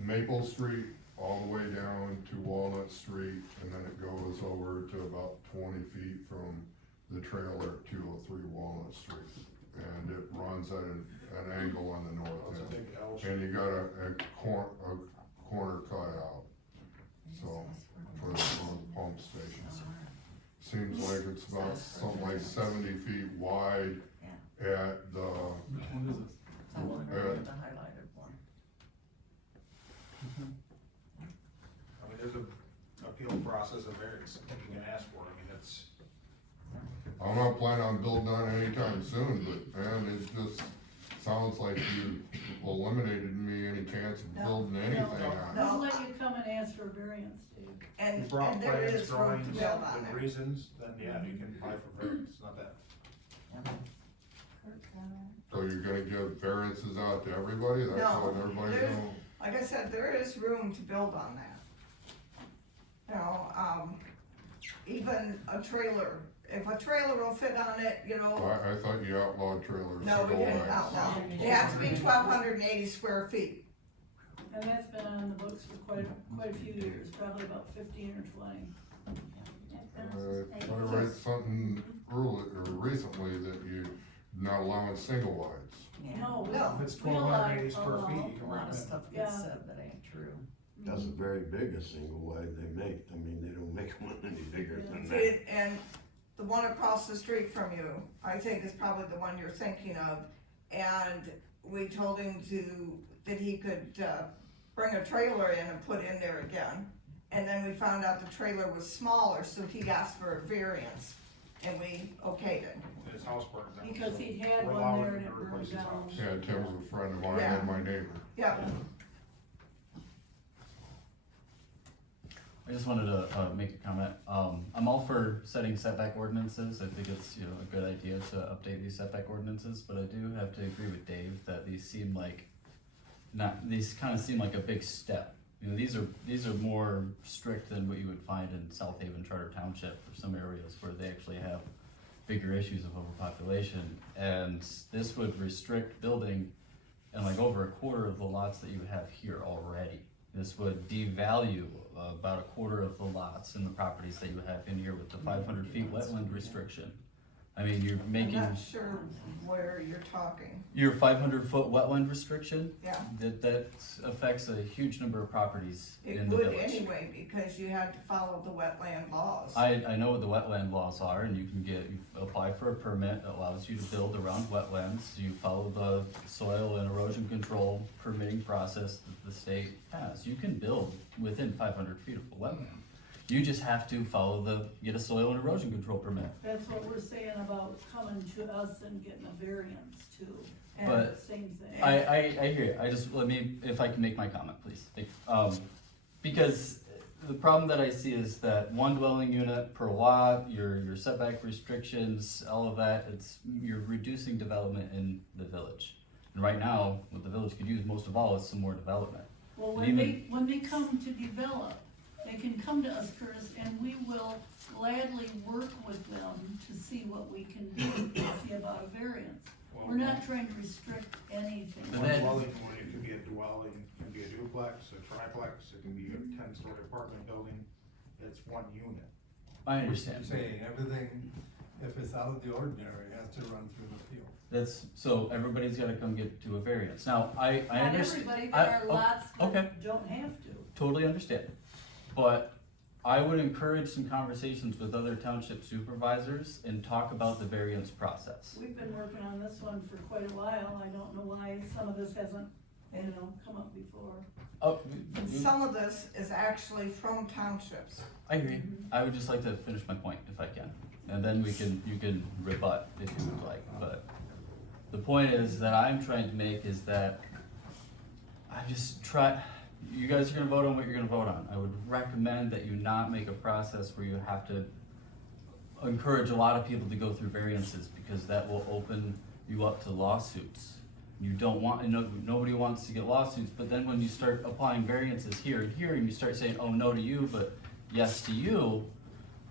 Maple Street all the way down to Walnut Street, and then it goes over to about 20 feet from the trailer at 203 Walnut Street. And it runs at an angle on the north It's a end. big L shape. And you got a corner cut out, so, for the pump station. Seems like it's about something like 70 feet wide at the, Which one is this? The one right, the highlighted one. I mean, there's a appeal process of variance that you can ask for. I mean, it's, I'm not planning on building on it anytime soon, but man, it just sounds like you eliminated me any chance of building anything on it. No. I'll let you come and ask for variance, Dave. you And brought there plans, is room drawings, to build on with there. reasons, then yeah, you can apply for variance, not that. So you're gonna give variances out to everybody? That's No, what everybody there's- knows? Like I said, there is room to build on that. You know, even a trailer. If a trailer will fit on it, you know, I thought you outlawed trailers, no, we single didn't, wides. no. They have to be 1,280 square feet. And that's been on the books for quite a few years, probably about 15 or 20. I read something early, or recently that you're not allowing single wides. No, No. If it's we allow- 1280 square allow- feet, you A can lot of recommend. stuff Yeah. gets said that ain't true. That's a very big a single wide they make, I mean, they don't make one any bigger than that. See, and the one across the street from you, I think is probably the one you're thinking of. And we told him that he could, bring a trailer in and put in there again. And then we found out the trailer was smaller, so he asked for a variance, and we okayed it. His house burned down. Because so he had we're one allowing there him and to it burned replace his down. house. Yeah, Tim's a friend of mine Yeah. and my neighbor. Yep. I just wanted to, make a comment. I'm all for setting setback ordinances. I think it's, you know, a good idea to update these setback ordinances, but I do have to agree with Dave that these kind of seem like a big step. You know, these are more strict than what you would find in South Haven Charter Township or some areas where they actually have bigger issues of overpopulation. And this would restrict building in like over a quarter of the lots that you have here already. This would devalue about a quarter of the lots in the properties that you have in here with the 500 feet wetland restriction. I mean, you're I'm making not sure where you're talking. your 500-foot wetland restriction, Yeah, that affects a huge number of properties it in the would village. anyway, because you had to follow the wetland laws. I know what the wetland laws are, and you apply for a permit that allows you to build around wetlands. You follow the soil and erosion control permitting process that the state has. You can build within 500 feet of a wetland. You just have to get a soil and erosion control permit. That's what we're saying about coming to us and getting a variance too. And But Same thing. I hear you. Let me, if I can make my comment, please. Because the problem that I see is that one dwelling unit per lot, your setback restrictions, all of that, you're reducing development in the village. And right now, what the village could use most of all is some more development. Well, And when they come to develop, they can come to us, Curtis, and we will gladly work with them to see what we can do, to see about a variance. We're not trying to restrict anything. But One that- dwelling unit can be a dwelling, it can be a duplex, a triplex, it can be a 10-story apartment building, it's one unit. I understand. Saying everything, if it's out of the ordinary, has to run through the field. So everybody's gotta come get to a variance. Now, I Not understand. everybody, there are lots okay. that don't have to. Totally understand. But I would encourage some conversations with other township supervisors and talk about the variance process. We've been working on this one for quite a while, I don't know why some of this hasn't, come up before. Oh, And some of this is actually from townships. I agree. I would just like to finish my point if I can. And then you can rebut if you would like. But the point is that I'm trying to make is that you guys are gonna vote on what you're gonna vote on. I would recommend that you not make a process where you have to encourage a lot of people to go through variances, because that will open you up to lawsuits. You don't want, nobody wants to get lawsuits, but then when you start applying variances here and here, and you start saying, oh, no to you, but yes to you,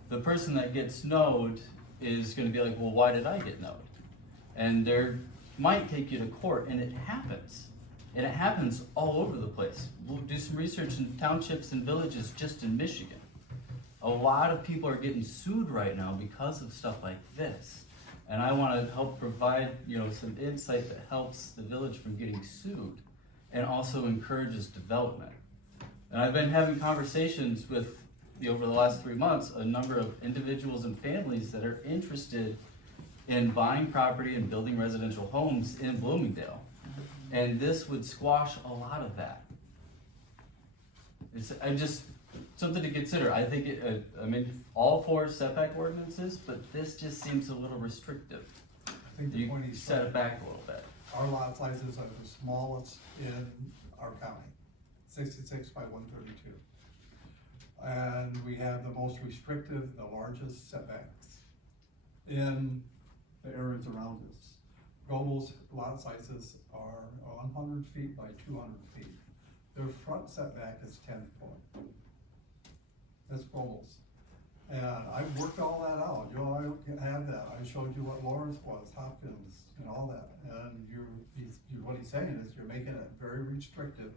the person that gets no'd is gonna be like, well, why did I get no'd? And there might take you to court, and it happens. And it happens all over the place. We'll do some research in townships and villages just in Michigan. A lot of people are getting sued right now because of stuff like this. And I wanna help provide, some insight that helps the village from getting sued and also encourages development. And I've been having conversations with, over the last 3 months, a number of individuals and families that are interested in buying property and building residential homes in Bloomingdale. And this would squash a lot of that. I'm just, something to consider. I think, all four setback ordinances, but this just seems a little restrictive. I think the You point he's set it back a little bit. our lot sizes are the smallest in our county, 66 by 132. And we have the most restrictive, the largest setbacks in the areas around us. Goebel's lot sizes are 100 feet by 200 feet. Their front setback is 10 foot. That's Goebel's. And I worked all that out, you know, I have that, I showed you what Lawrence was, Hopkins, and all that. And what he's saying is you're making it very restrictive,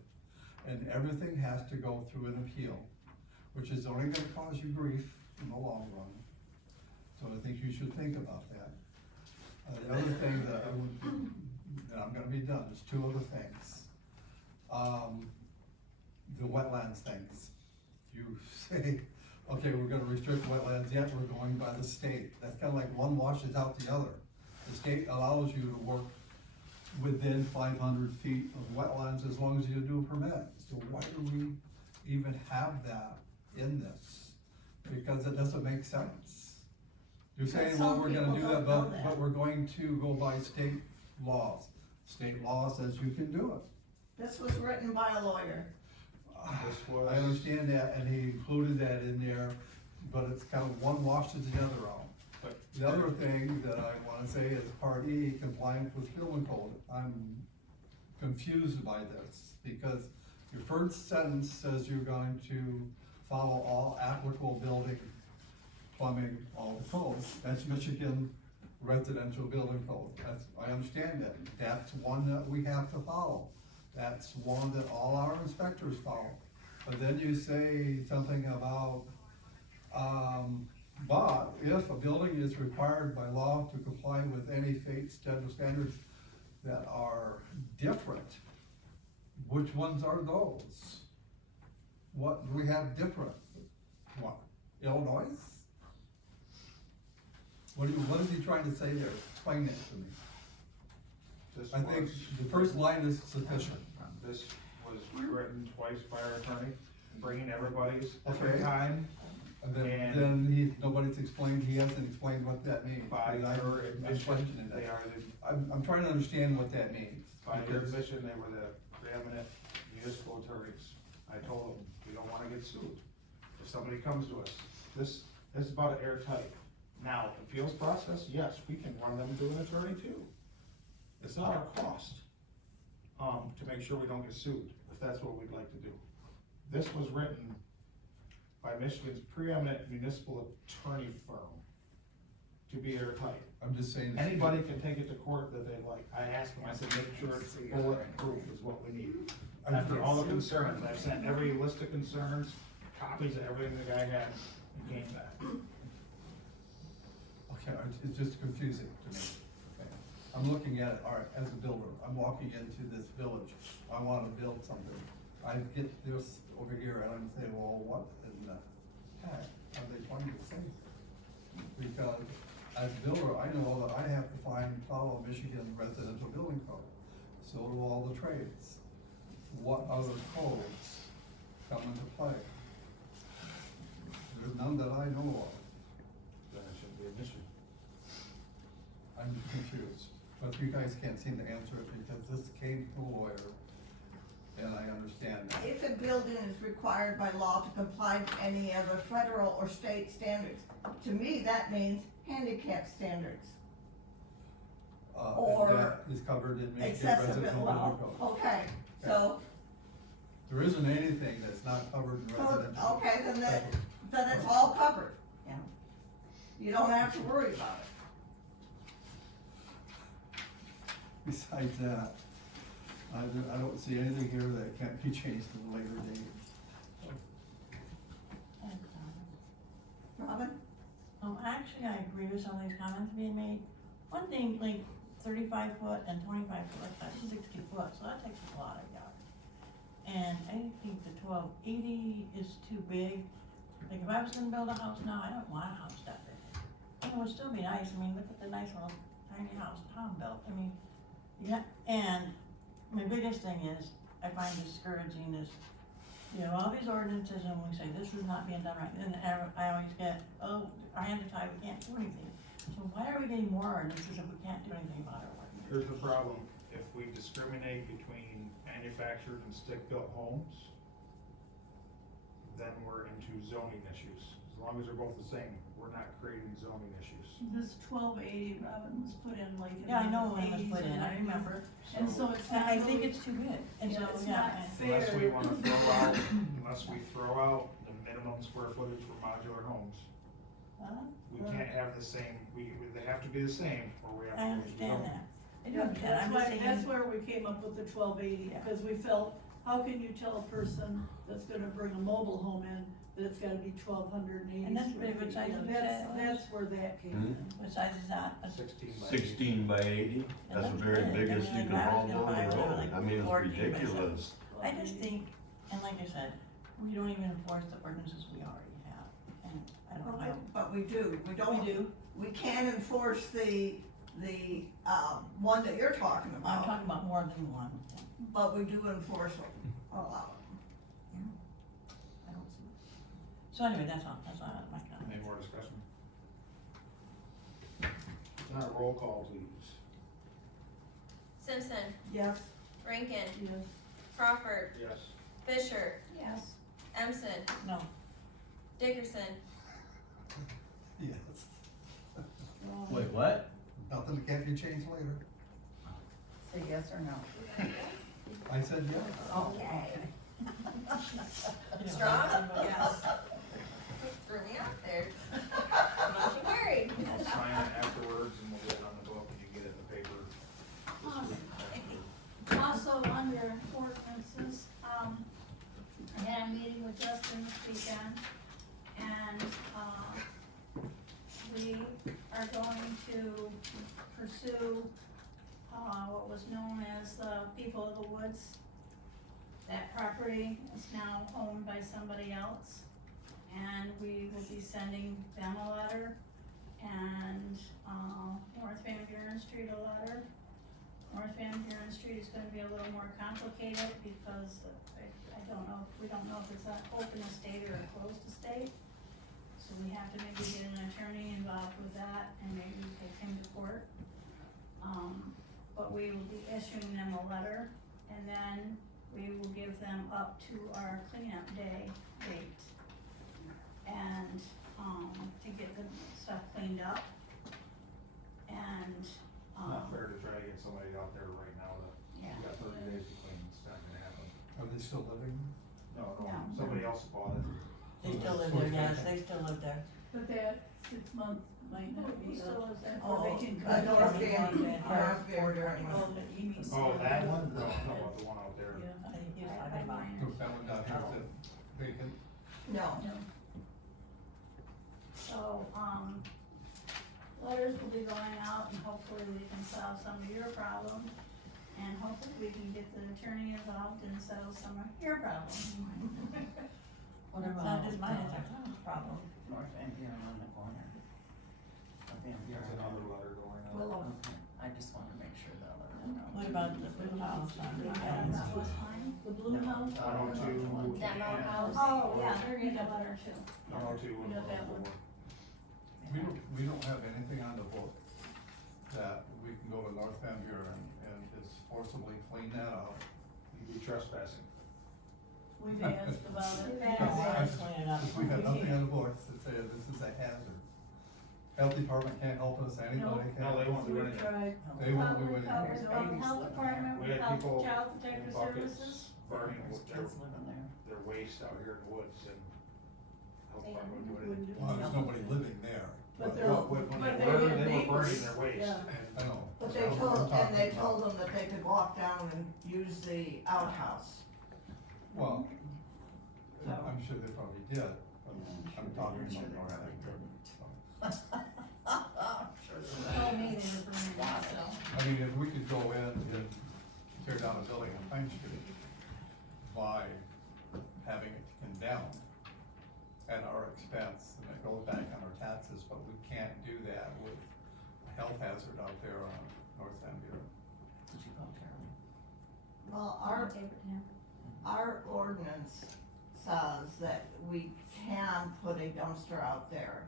and everything has to go through an appeal, which is only gonna cause you grief in the long run. So I think you should think about that. The other thing that I would, and I'm gonna be done, there's two other things. The wetlands things. You say, okay, we're gonna restrict wetlands, yet we're going by the state. That's kinda like one washes out the other. The state allows you to work within 500 feet of wetlands as long as you do a permit. So why do we even have that in this? Because it doesn't make sense. You're saying, well, we're gonna do that, but we're going to go by state laws. State law says you can do it. This was written by a lawyer. I understand that, and he included that in there, but it's kind of one washes the other out. But The other thing that I wanna say is part E, compliance with building code. I'm confused by this, because your first sentence says you're going to follow all applicable building, plumbing, all the codes. That's Michigan residential building code. I understand that. That's one that we have to follow. That's one that all our inspectors follow. But then you say something about, but if a building is required by law to comply with any state standards that are different, which ones are those? What do we have different? What, Illinois? What is he trying to say there? Explain that to me. this I think was- the first line is sufficient. This was written twice by our attorney, bringing everybody's Okay. time And And- then nobody's explained, he hasn't explained what that means. by And I'm their questioning admission. They that. are the, I'm trying to understand what that means. by their because- admission, they were the preeminent municipal attorneys. I told them, we don't wanna get sued. If somebody comes to us, this is about airtight. Now, appeals process, yes, we can run them to an attorney too. It's not our cost, to make sure we don't get sued, if that's what we'd like to do. This was written by Michigan's preeminent municipal attorney firm to be airtight. I'm just saying. Anybody can take it to court that they like. I asked them, I said, make sure it's bulletproof is what we need. After all the concerns, I've sent every list of concerns, copies of everything the guy had, and came back. Okay, it's just confusing to me. Okay. I'm looking at it, all right, as a builder, I'm walking into this village, I wanna build something. I get this over here and I'm saying, well, what in the heck are they trying to say? Because as a builder, I know that I have to follow Michigan residential building code. So do all the trades. What other codes come into play? There's none that I know of. Then it shouldn't be an issue. I'm confused, but you guys can't seem to answer it because this came from a lawyer, and I understand that. If a building is required by law to comply with any other federal or state standards, to me, that means handicap standards. Or And that is covered in Michigan residential Accessibility, building code. okay, so, There isn't anything that's not covered in residential. okay, then it's all covered, yeah. You don't have to worry about it. Besides that, I don't see anything here that can't be changed at a later date. Robin? Actually, I agree with some of these comments being made. One thing, like 35 foot and 25 foot, like that's 60 foot, so that takes a lot of yard. And I think the 1280 is too big. Like if I was gonna build a house now, I don't want a house that big. It would still be nice, I mean, look at the nice little tiny house Tom built, I mean, yeah, and my biggest thing is, I find discouraging is, you know, all these ordinances and we say this is not being done right, and I always get, oh, our hands are tied, we can't do anything. So why are we getting more ordinances if we can't do anything about our ordinance? Here's the problem, if we discriminate between manufactured and stick-built homes, then we're into zoning issues. As long as they're both the same, we're not creating zoning issues. This 1280, Robin, was put in like in Yeah, I know the when it was 80s put in, or I 90s. remember. And so it's not I think really- it's too big, and so, Yeah, it's yeah, not and- fair. Unless we wanna throw out the minimum square footage for modular homes, We can't have the same, they have to be the same, or we have. I understand that. I do Yeah, understand, that's I'm why, just saying. that's where we came up with the 1280, Yeah. because we felt, how can you tell a person that's gonna bring a mobile home in that it's gotta be 1280 And that's square pretty good feet? size Yeah, of that's, set. that's where that came in. What size is that? 16 by 80, that's the very good. biggest I mean, you can like, I was haul gonna buy down the one road, like I mean, it's 14 by 7. ridiculous. I just think, and like I said, we don't even enforce the ordinances we already have, and I don't know. But we do, we don't. We do. We can enforce the, one that you're talking I'm about, talking about more than one. but we do enforce a lot. I don't see. So anyway, that's all my comment. Any more discussion? Now, roll call, please. Simpson, Yes. Rankin, Yes. Crawford, Yes. Fisher, Yes. Empson, No, Dickerson, Yes. Wait, what? Nothing that can't be changed later. Say yes or no. I said yes. Okay. Strong? Yes. Threw me out there. Motion carried. I'll sign it afterwards and we'll get it on the book and you get it in the paper this week. Also, under ordinances, I had a meeting with Justin this weekend, and, we are going to pursue, what was known as the People of the Woods. That property is now owned by somebody else, and we will be sending them a letter, and, North Van Buren Street a letter. North Van Buren Street is gonna be a little more complicated because we don't know if it's an open estate or a closed estate. So we have to maybe get an attorney involved with that and maybe take him to court. But we will be issuing them a letter, and then we will give them up to our cleanup day date. And, to get the stuff cleaned up. And, Not fair to try to get somebody out there right now that, you yeah. got 30 days to clean, it's not gonna happen. Are they still living? No, No. somebody else bought it. they still live there, yes, they still live there. But that 6 months might not be Who still lives there? Or they can Oh, North Van, Van. North Van Buren. Oh, but you mean. Oh, that one? No, I'm talking about the one out there. Yeah. I think he was I talking about. mine. Took that one down here, is it vacant? No. No. So, letters will be going out, and hopefully we can solve some of your problems. And hopefully we can get the attorney involved and settle some of your problems. It's not just mine, it's our town's problem. North Van Buren on the corner. Of Van There's Buren. another letter going out. Willow. Okay, I just wanna make sure that letter. What about the blue house on the That was fine. The blue house? 102 Demo and- house. Oh, yeah, they're gonna get a letter too. 102 We and got that one. 104. We don't have anything on the book that we can go to North Van Buren and just forcibly clean that up. You'd be trespassing. We've asked about it. We've asked. Clean it up. We have nothing on the books that say this is a hazard. Health department can't help us, anybody No, they can. won't do We've anything. tried. They won't do Public anything. health, health department, We with had health, people child in protective buckets services. burning There's their, kids living there. their waste out here in the woods and health They department would do Wouldn't anything. do Well, there's nobody living there. But but- they're- Well, when but they they were, had they were burning neighbors, their waste. yeah. I know. But That's they what told, I'm and talking they about. told them that they could walk down and use the outhouse. Well, So- I'm sure they probably did, but I'm talking Sure about they North probably Van Buren. didn't. so. Sure they Told me they were burning it, so. I mean, if we could go in and tear down a building on Pine Street by having it condemned at our expense, and it goes back on our taxes, but we can't do that with a health hazard out there on North Van Buren. Did you call Terry? Well, I'll take it to him. our ordinance says that we can put a dumpster out there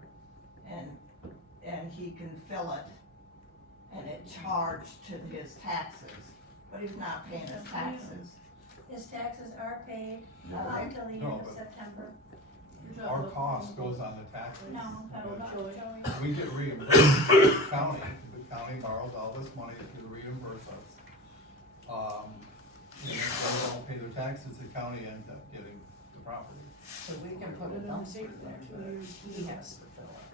and he can fill it and it charged to his taxes, but he's not paying his taxes. His taxes are paid Yeah. until the end No, of but- September. Our cost goes on the taxes. No, I'm talking about Joey. We get reimbursed, the county borrows all this money to reimburse us. And if they don't pay their taxes, the county ends up getting the property. So we can put a dumpster there, but he has to fill it.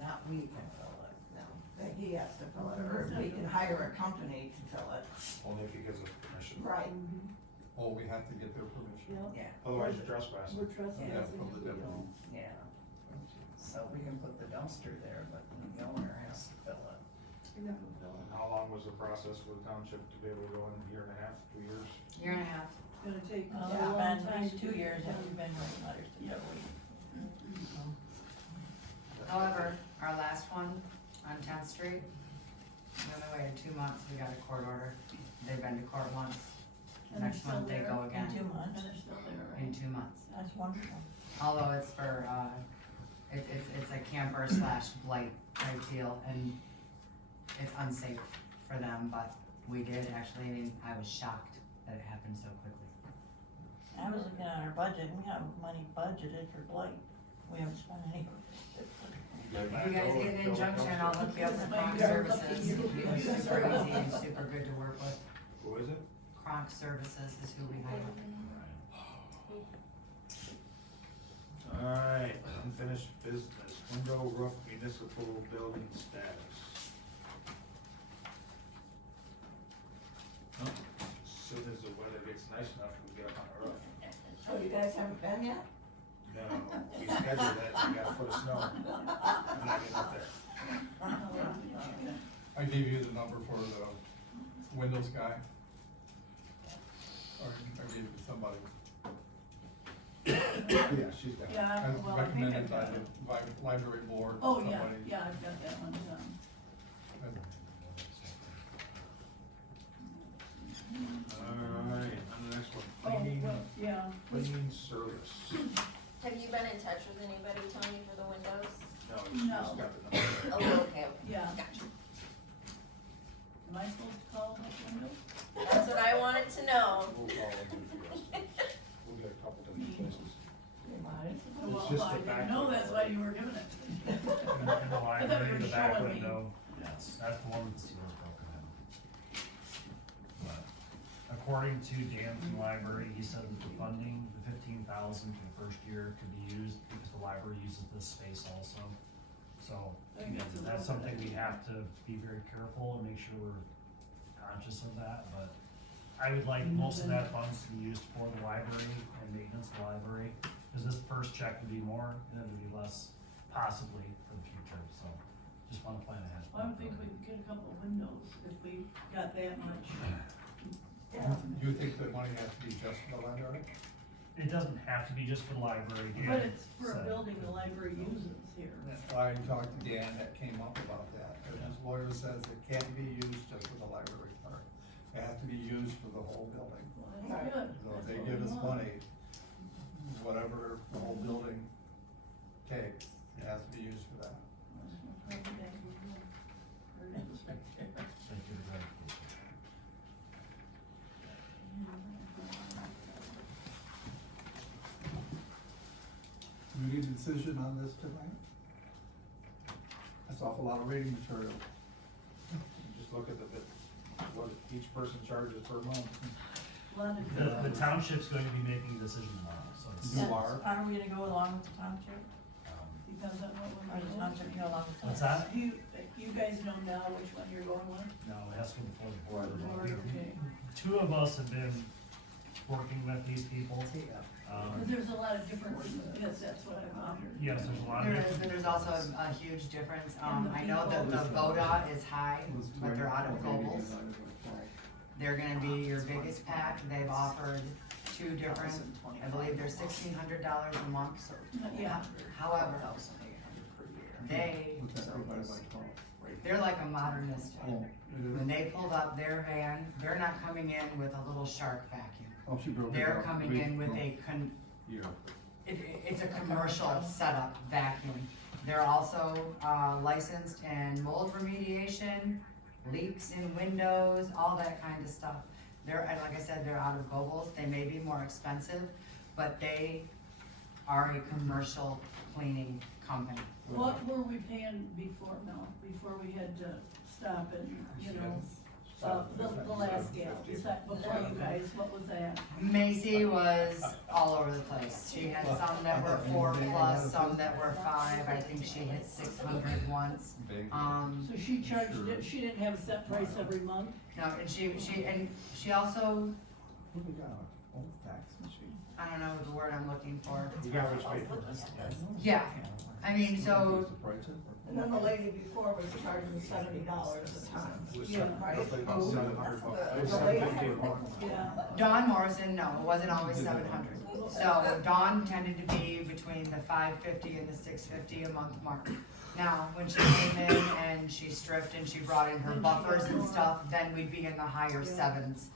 Not we can fill it. No, that he has to fill it, or we can hire a company to fill it. Only if he gives us permission. Right. Oh, we have to get their permission. Yeah, Otherwise you're trespassing. We're trespassing. Yeah, from the depot. yeah. So we can put the dumpster there, but the owner has to fill it. How long was the process for the township to be able to go in, a year and a half, 2 years? Year and a half. Gonna take a Well, long it's been time. at least to 2 do years it. that we've been writing letters to Yeah. However, our last one on 10th Street, we only waited 2 months, we got a court order. They've been to court once. And they're Next month still they there? go In again 2 months. And they're still there, in right? 2 months. That's wonderful. Although it's for, it's a camper slash blight type deal, and it's unsafe for them, but we did actually, I mean, I was shocked that it happened so quickly. I was looking at our budget, and we have money budgeted for blight. We haven't spent any of it. If you guys get an injunction, I'll hook you up with Croc Services, it's super easy and super good to work with. Who is it? Croc Services is who we hire. Alright, unfinished business, window roof municipal building status. As soon as the weather gets nice enough, we'll get up on the roof. Oh, you guys haven't been yet? No, we scheduled it, we got a foot of snow. I'm not getting up there. I gave you the number for the Windows guy. Or I gave it to somebody. Yeah, she's got it. Yeah, As well, I think I recommended by got it. the library board. Oh, yeah, somebody. yeah, I've got that one done. Alright, on the next one, Oh, cleaning, well, yeah. cleaning service. Have you been in touch with anybody, Tony, for the windows? No, she's No. got the number. Oh, okay, Yeah. gotcha. Am I supposed to call my window? That's what I wanted to know. We'll call them if you guys. We'll get a couple different places. Well, just I the didn't back know window. that's why you were doing it. In the I thought you library, were the back showing me. window, yes, that's the one with the seals broken in. But according to Dan from the library, he said that the funding, the 15,000 for the first year could be used because the library uses this space also. So, I think again, that's a that's little something bit. we have to be very careful and make sure we're conscious of that, but I would like most of that funds to be used for the library and maintenance of the library, cause this first check would be more, and it would be less possibly for the future, so just wanna plan ahead. I don't think we could get a couple windows if we got that much. Do you think the money has to be just for the library? It doesn't have to be just for the library. Dan But it's for a said- building the library uses here. I talked to Dan that came up about that, and his lawyer says it can't be used just for the library part. It has to be used for the whole building. Well, that's good. So That's if they what give we us want. money, whatever the whole building takes, it has to be used for that. Thank you for the clarification. Do we need a decision on this tonight? That's an awful lot of reading material. Just look at the, what each person charges per month. Lot of The township's going to be making a decision tomorrow, so it's. You are? Are we gonna go along with the township, Depends on what or we're the doing. township go along with the? What's that? You guys know now which one you're going with? No, it has to go before the board. Board, okay. Two of us have been working with these people. Cause there's a lot of differences in this, that's what I wondered. Yes, there's a lot of There is, different. but there's also a huge difference, And the I know that the people. VODA is high, but they're out of Gobles. They're gonna be your biggest pack, they've offered two different, I believe they're $1,600 a month. Yeah. However, they, What's that divided by 12? they're like a modernist. Oh, it is? When they pulled up their van, they're not coming in with a little shark vacuum. Oh, she broke it They're up. coming in with a Yeah. it's a commercial setup vacuum. They're also, licensed in mold remediation, leaks in windows, all that kind of stuff. They're, and like I said, they're out of Gobles, they may be more expensive, but they are a commercial cleaning company. What were we paying before, Mel, before we had to stop and, you know? The last gal, before you guys, what was that? Macy was all over the place. She had some that were 4+, some that were 5. I think she hit 600 once. So she charged it, she didn't have a set price every month? No, and she also, What we got, old fax machine? I don't know the word I'm looking for. You got which way for this? Yeah, I mean, so, And then the lady before was charging $70 a ton. Yeah. Right? Roughly about 700 bucks. The- It was the lady- 750 a month. Yeah. Dawn Morrison, no, it wasn't always 700. So Dawn tended to be between the 550 and the 650 a month mark. Now, when she came in and she stripped and she brought in her buffers and stuff, then we'd be in the higher 7s.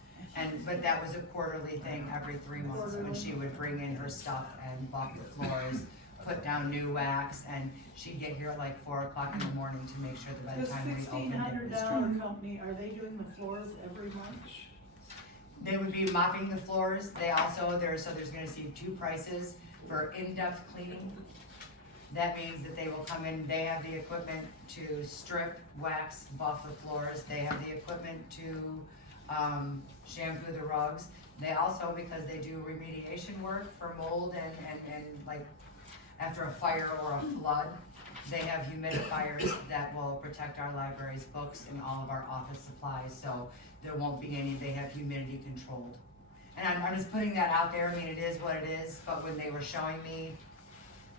But that was a quarterly thing every 3 months when she would bring in her stuff and buff the floors, put down new wax, and she'd get here at like 4 o'clock in the morning to make sure that by the This time we opened it, it was $1,600 stripped. company, are they doing the floors every month? They would be mopping the floors. They also, there's gonna see 2 prices for in-depth cleaning. That means that they will come in, they have the equipment to strip, wax, buff the floors. They have the equipment to, shampoo the rugs. They also, because they do remediation work for mold and like after a fire or a flood, they have humidifiers that will protect our library's books and all of our office supplies, so there won't be any, they have humidity controlled. And I'm just putting that out there, I mean, it is what it is, but when they were showing me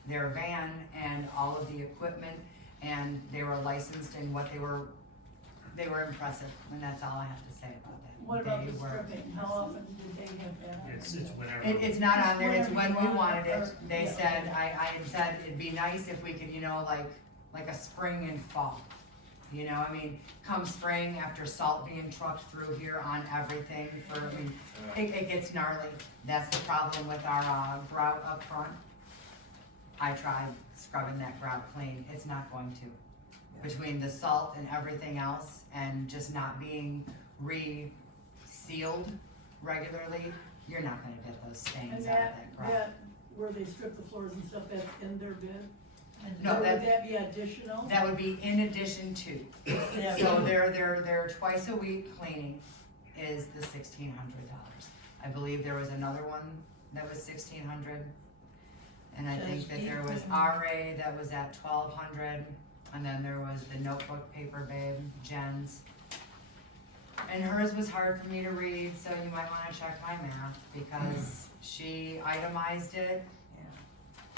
their van and all of the equipment, and they were licensed and what they were impressive, and that's all I have to say about that. What about They the were- stripping, how often did they have that? It's whenever. It's not on there, it's when we wanted it, Or- they yeah. said, I had said it'd be nice if we could, like a spring and fall. You know, I mean, come spring, after salt being trucked through here on everything it gets gnarly. That's the problem with our, grout up front. I tried scrubbing that grout clean, it's not going to. Between the salt and everything else, and just not being re-sealed regularly, you're not gonna get those stains And out of that grout. that, where they strip the floors and stuff, that's in their bid? No, Or would that- that be additional? That would be in addition to. Yeah. So their twice a week cleaning is the $1,600. I believe there was another one that was 1,600. And I think that there was RA that was at 1,200, and then there was the notebook paper babe, Jen's. And hers was hard for me to read, so you might wanna check my math, because she itemized it.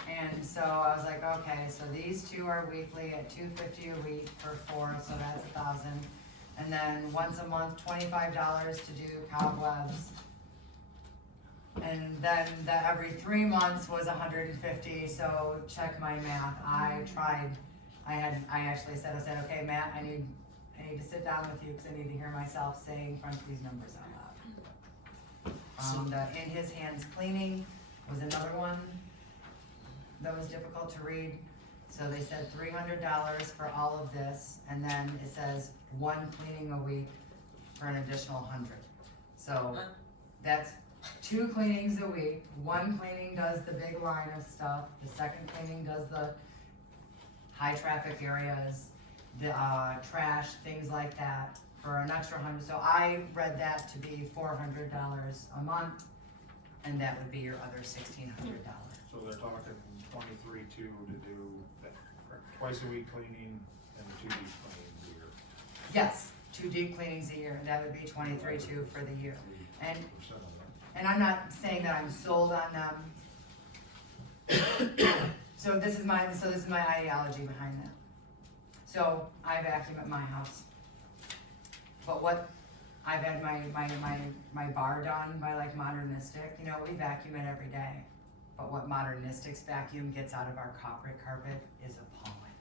And so I was like, okay, so these 2 are weekly at $250 a week for 4, so that's 1,000. And then once a month, $25 to do cobwebs. And then the every 3 months was $150, so check my math. I tried, I actually said, okay, Matt, I need to sit down with you, cause I need to hear myself say in front of these numbers out loud. The in his hands cleaning was another one that was difficult to read. So they said $300 for all of this, and then it says 1 cleaning a week for an additional 100. So that's 2 cleanings a week. 1 cleaning does the big line of stuff. The second cleaning does the high traffic areas, the trash, things like that, for an extra 100. So I read that to be $400 a month, and that would be your other $1,600. So they're talking 23.2 to do that, twice a week cleaning and 2 deep cleanings a year. Yes, 2 deep cleanings a year, that would be 23.2 for the year. And 3% of that. And I'm not saying that I'm sold on them. So this is my ideology behind that. So I vacuum at my house. But what, I've had my bar done by like Modernistic, we vacuum it every day. But what Modernistic's vacuum gets out of our corporate carpet is appalling.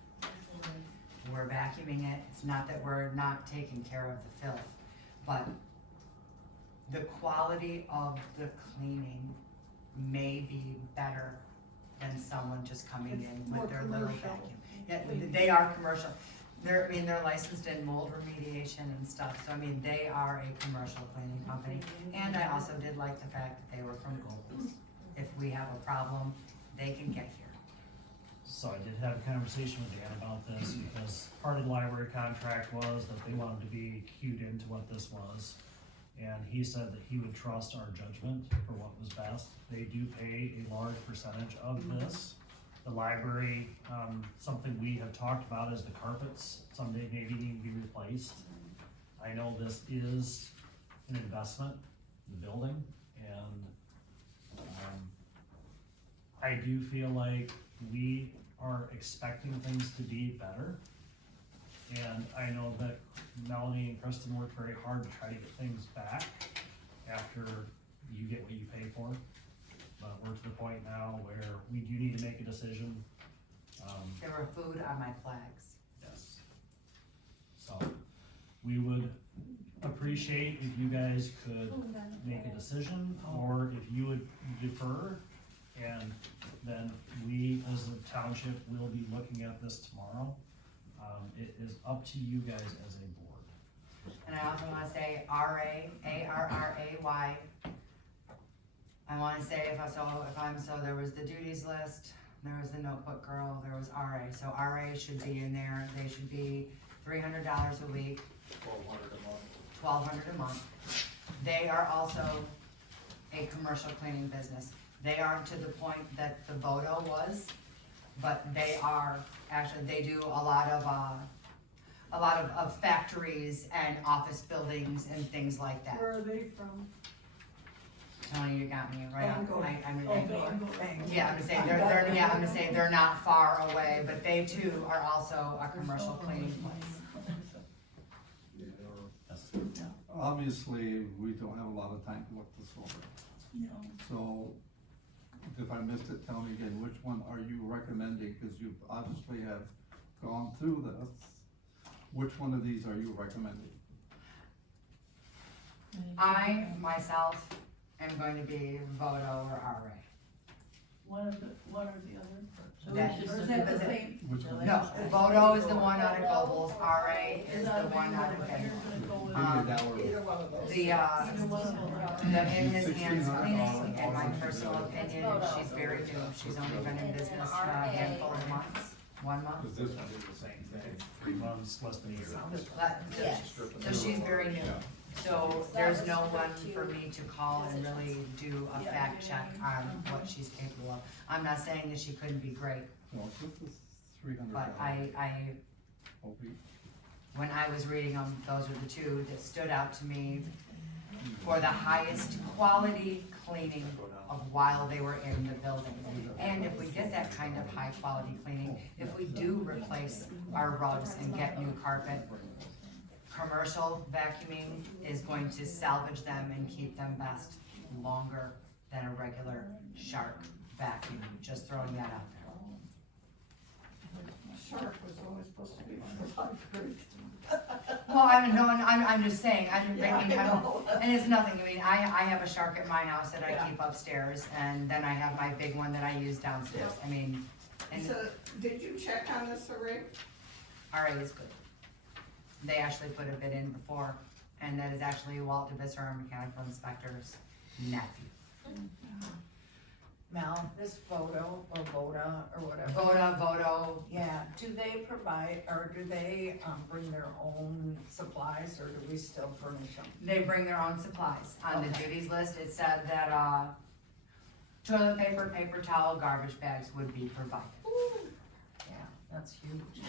We're vacuuming it, it's not that we're not taking care of the filth, but the quality of the cleaning may be better than someone just coming in More with their little commercial vacuum. Yeah, cleaning. they are commercial. They're licensed in mold remediation and stuff, so they are a commercial cleaning company. And I also did like the fact that they were from Gold's. If we have a problem, they can get here. So I did have a conversation with Dan about this, because part of the library contract was that they wanted to be cued into what this was. And he said that he would trust our judgment for what was best. They do pay a large percentage of this. The library, something we have talked about is the carpets someday maybe need to be replaced. I know this is an investment, the building, and, I do feel like we are expecting things to be better. And I know that Melanie and Kristen worked very hard to try to get things back after you get what you pay for. But we're to the point now where we do need to make a decision. There were food on my flags. Yes. So, we would appreciate if you guys could make a decision, or if you would defer, and then we as a township will be looking at this tomorrow. It is up to you guys as a board. And I also wanna say RA, ARRAY. I wanna say so there was the duties list, there was the notebook girl, there was RA. So RA should be in there, they should be $300 a week. $1,200 a month. They are also a commercial cleaning business. They aren't to the point that the Vodo was, but they are, actually, they do a lot of factories and office buildings and things like that. Where are they from? Tony, you got me right on. Bangor. I'm Oh, Bangor. Bangor. Yeah, I'm gonna say they're not far away, but they too are also a commercial cleaning place. Obviously, we don't have a lot of time to look this over. No. So, if I missed it, tell me again, which one are you recommending? Cause you obviously have gone through this. Which one of these are you recommending? I, myself, am going to be Vodo or RA. One or the other? So we That- should Or is look that at the same? Which one? No, Vodo is the one out of Gobles, RA is the one out of But you're Bangor. gonna go with. Maybe Either one of those. The, Either one of them are. the in his hands $1,600 cleaning, in my all personal together. opinion, she's very new, she's only been in business a handful of months, 1 month. Cause this one did the same thing. 3 months, less than a year. But- So she's very new, so there's no one for me to call and really do a fact check on what she's capable of. I'm not saying that she couldn't be great, Well, this is $300. but I, a week. when I was reading them, those are the two that stood out to me for the highest quality cleaning of while they were in the building. And if we get that kind of high quality cleaning, if we do replace our rugs and get new carpet, commercial vacuuming is going to salvage them and keep them best longer than a regular Shark vacuum, just throwing that out there. Shark was always supposed to be on the library. Well, I'm just saying, Yeah, I know. and it's nothing, I mean, I have a Shark at my house that I Yeah. keep upstairs, and then I have my big one that I use downstairs, I mean, and So, did you check on this array? RA is good. They actually put a bid in before, and that is actually Walt DeVisser, our mechanical inspector's nephew. Mel, this photo or Voda or whatever. Vodo, Yeah, do they provide, or do they, bring their own supplies, or do we still furnish them? they bring their own supplies. On the Okay. duties list, it said that, toilet paper, paper towel, garbage bags would be provided. Yeah, that's huge.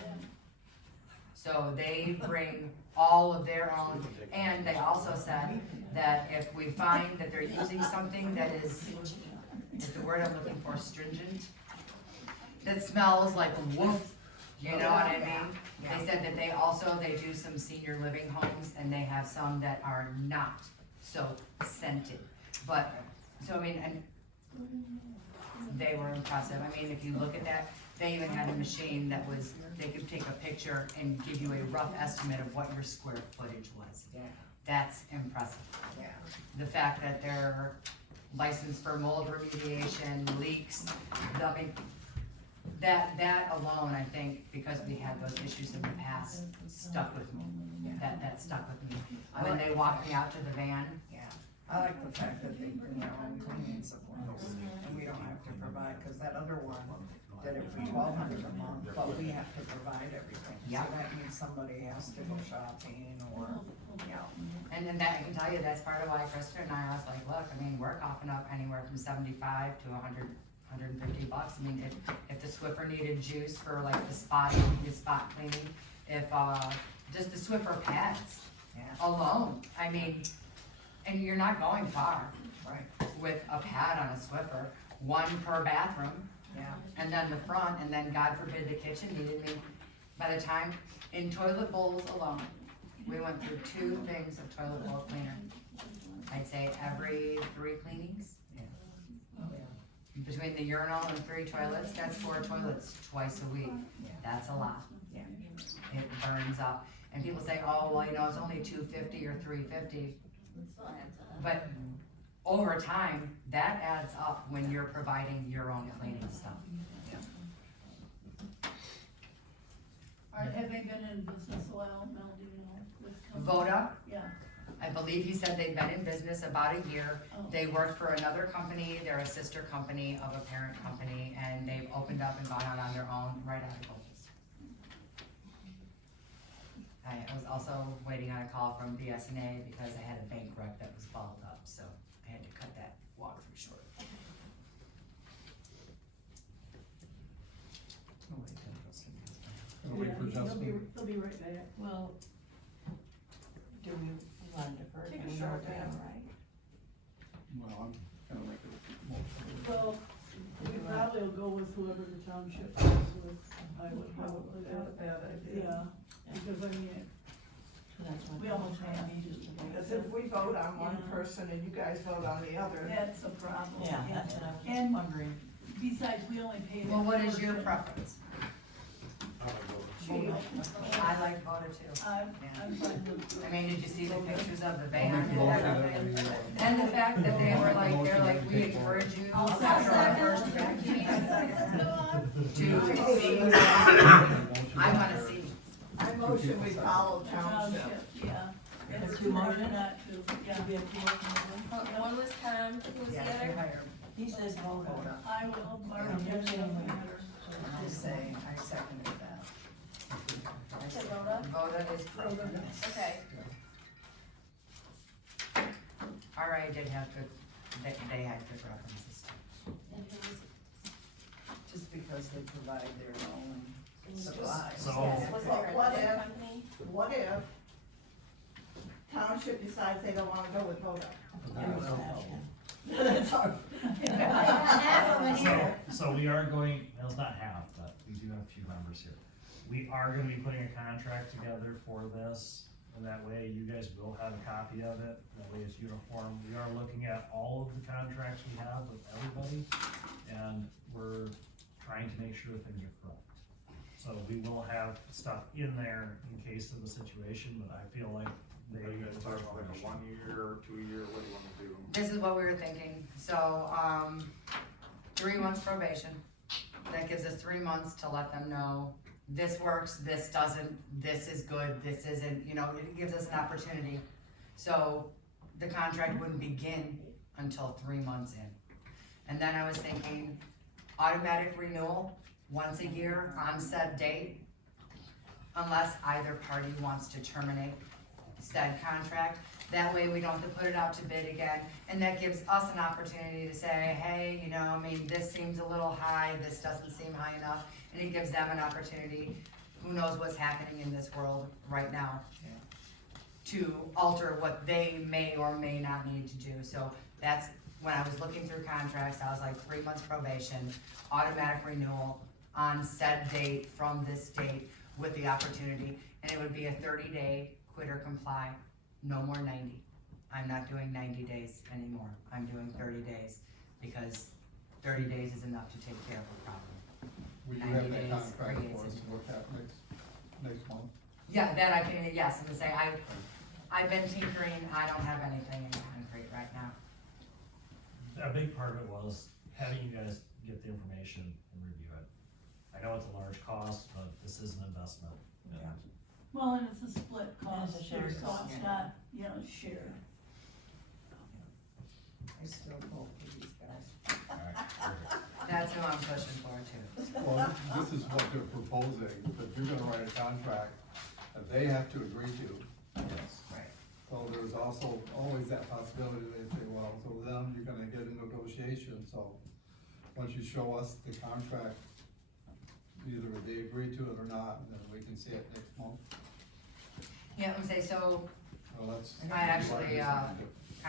So they bring all of their own, and they also said that if we find that they're using something that is the word I'm looking for, stringent, that smells like woof, you know what I mean? They said that they do some senior living homes, and they have some that are not so scented. But, so I mean, and they were impressive. I mean, if you look at that, they even had a machine that they could take a picture and give you a rough estimate of what your square footage was. Yeah, That's impressive. yeah. The fact that they're licensed for mold remediation, leaks, dumping, that alone, I think, because we had those issues in the past, stuck with me. That stuck with me. When they walked me out to the van, Yeah, I like the fact that they bring their own cleaning supplies, and we don't have to provide, cause that other one, did it for $1,200 a month, but we have to provide everything. So Yeah. that means somebody has to go shopping or, yeah. And then that, I can tell you, that's part of why Krista and I was like, look, I mean, we're coughing up anywhere from 75 to $150. I mean, if the Swiffer needed juice for like the spot cleaning, if, just the Swiffer pads Yeah. alone, I mean, and you're not going far Right, with a pad on a Swiffer, one per bathroom, yeah. and then the front, and then God forbid the kitchen needed me. By the time, in toilet bowls alone, we went through 2 things of toilet bowl cleaner. I'd say every 3 cleanings. Between the urinal and 3 toilets, that's 4 toilets twice a week. That's a lot. Yeah. It burns up. And people say, oh, well, you know, it's only $250 or $350. But over time, that adds up when you're providing your own cleaning stuff. Have they been in business a while, Mel, do you know, this company? Voda, Yeah. I believe he said they've been in business about a year. Oh. They worked for another company, they're a sister company of a parent company, and they've opened up and gone out on their own right out of Columbus. I was also waiting on a call from BSNA because I had a bank rec that was balled up, so I had to cut that walkthrough short. Gonna wait for Yeah, Justin. He'll be right back. Well, do we want to defer? Take a to another short day, nap. right? Well, I'm gonna make a motion. Well, we probably will go with whoever the township goes with, I would probably, Not a bad idea. yeah, because I mean, So that's what we almost it's gonna have. be, just to wait. Because if we vote on one Yeah. person and you guys vote on the other, that's a problem. Yeah, that's what I was And wondering. besides, we only pay. Well, that what is your portion. preference? Chief. I like Voda too. I'm fine with. I mean, did you see the pictures of the I'll van? make a motion that we, And the fact that they were like, they're like, we encourage you after our first vacuum to see. I wanna see. I motion we follow township. Yeah. It's It's two hard motions? not to, yeah. We have two motions. One was Tom, who was the Yeah, they other? hired, He says both. I will, Mark, Yeah. it doesn't matter. just saying, I seconded that. To Voda? Voda is preference. Okay. RA did have good, they had good references. And who was, Just because they provide their own supplies. So- yes, was there What another if- company? What if township decides they don't wanna go with Voda? That's our. So we are going, well, it's not half, but we do have a few members here. We are gonna be putting a contract together for this, and that way you guys will have a copy of it, that way it's uniform. We are looking at all of the contracts we have with everybody, and we're trying to make sure things are correct. So we will have stuff in there in case of a situation, but I feel like they. Are you guys talking about like a 1 year or 2 year, what do you wanna do? This is what we were thinking, so, 3 months probation. That gives us 3 months to let them know, this works, this doesn't, this is good, this isn't, you know, it gives us an opportunity. So, the contract wouldn't begin until 3 months in. And then I was thinking, automatic renewal, once a year on said date, unless either party wants to terminate said contract. That way we don't have to put it out to bid again, and that gives us an opportunity to say, hey, you know, I mean, this seems a little high, this doesn't seem high enough, and it gives them an opportunity, who knows what's happening in this world right now, to alter what they may or may not need to do. So that's, when I was looking through contracts, I was like, 3 months probation, automatic renewal on said date from this date with the opportunity, and it would be a 30-day quit or comply, no more 90. I'm not doing 90 days anymore, I'm doing 30 days, because 30 days is enough to take care of a problem. we do 90 have that days contract creates for us it. to look at next month. Yeah, that I can, yes, I'm gonna say, I've been tinkering, I don't have anything in concrete right now. A big part of it was having you guys get the information and review it. I know it's a large cost, but this is an investment. and Well, and it's a split cost, a too, shared so cost, it's yeah. not, you know, shared. I still vote for these guys. Alright, perfect. That's who I'm pushing for too. Well, this is what they're proposing, that you're gonna write a contract that they have to agree to. Yes. Right. So there's also always that possibility they say, well, so then you're gonna get a negotiation, so once you show us the contract, either they agree to it or not, and then we can see it next month. Yeah, I'm gonna say, so Well, that's. I actually,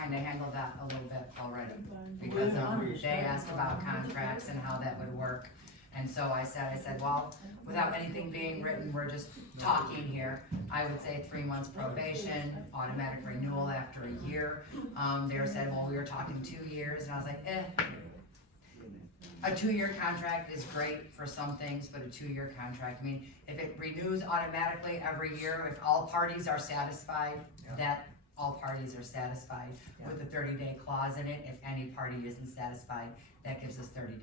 kinda handled that a little bit already. Because they asked about contracts and how that would work. And so I said, well, without anything being written, we're just talking here. I would say 3 months probation, automatic renewal after a year. They said, well, we were talking 2 years, and I was like, a 2-year contract is great for some things, but a 2-year contract, I mean, if it renews automatically every year, if all parties are satisfied, that all parties are satisfied with the 30-day clause in it. If any party isn't satisfied, that gives us 30 days.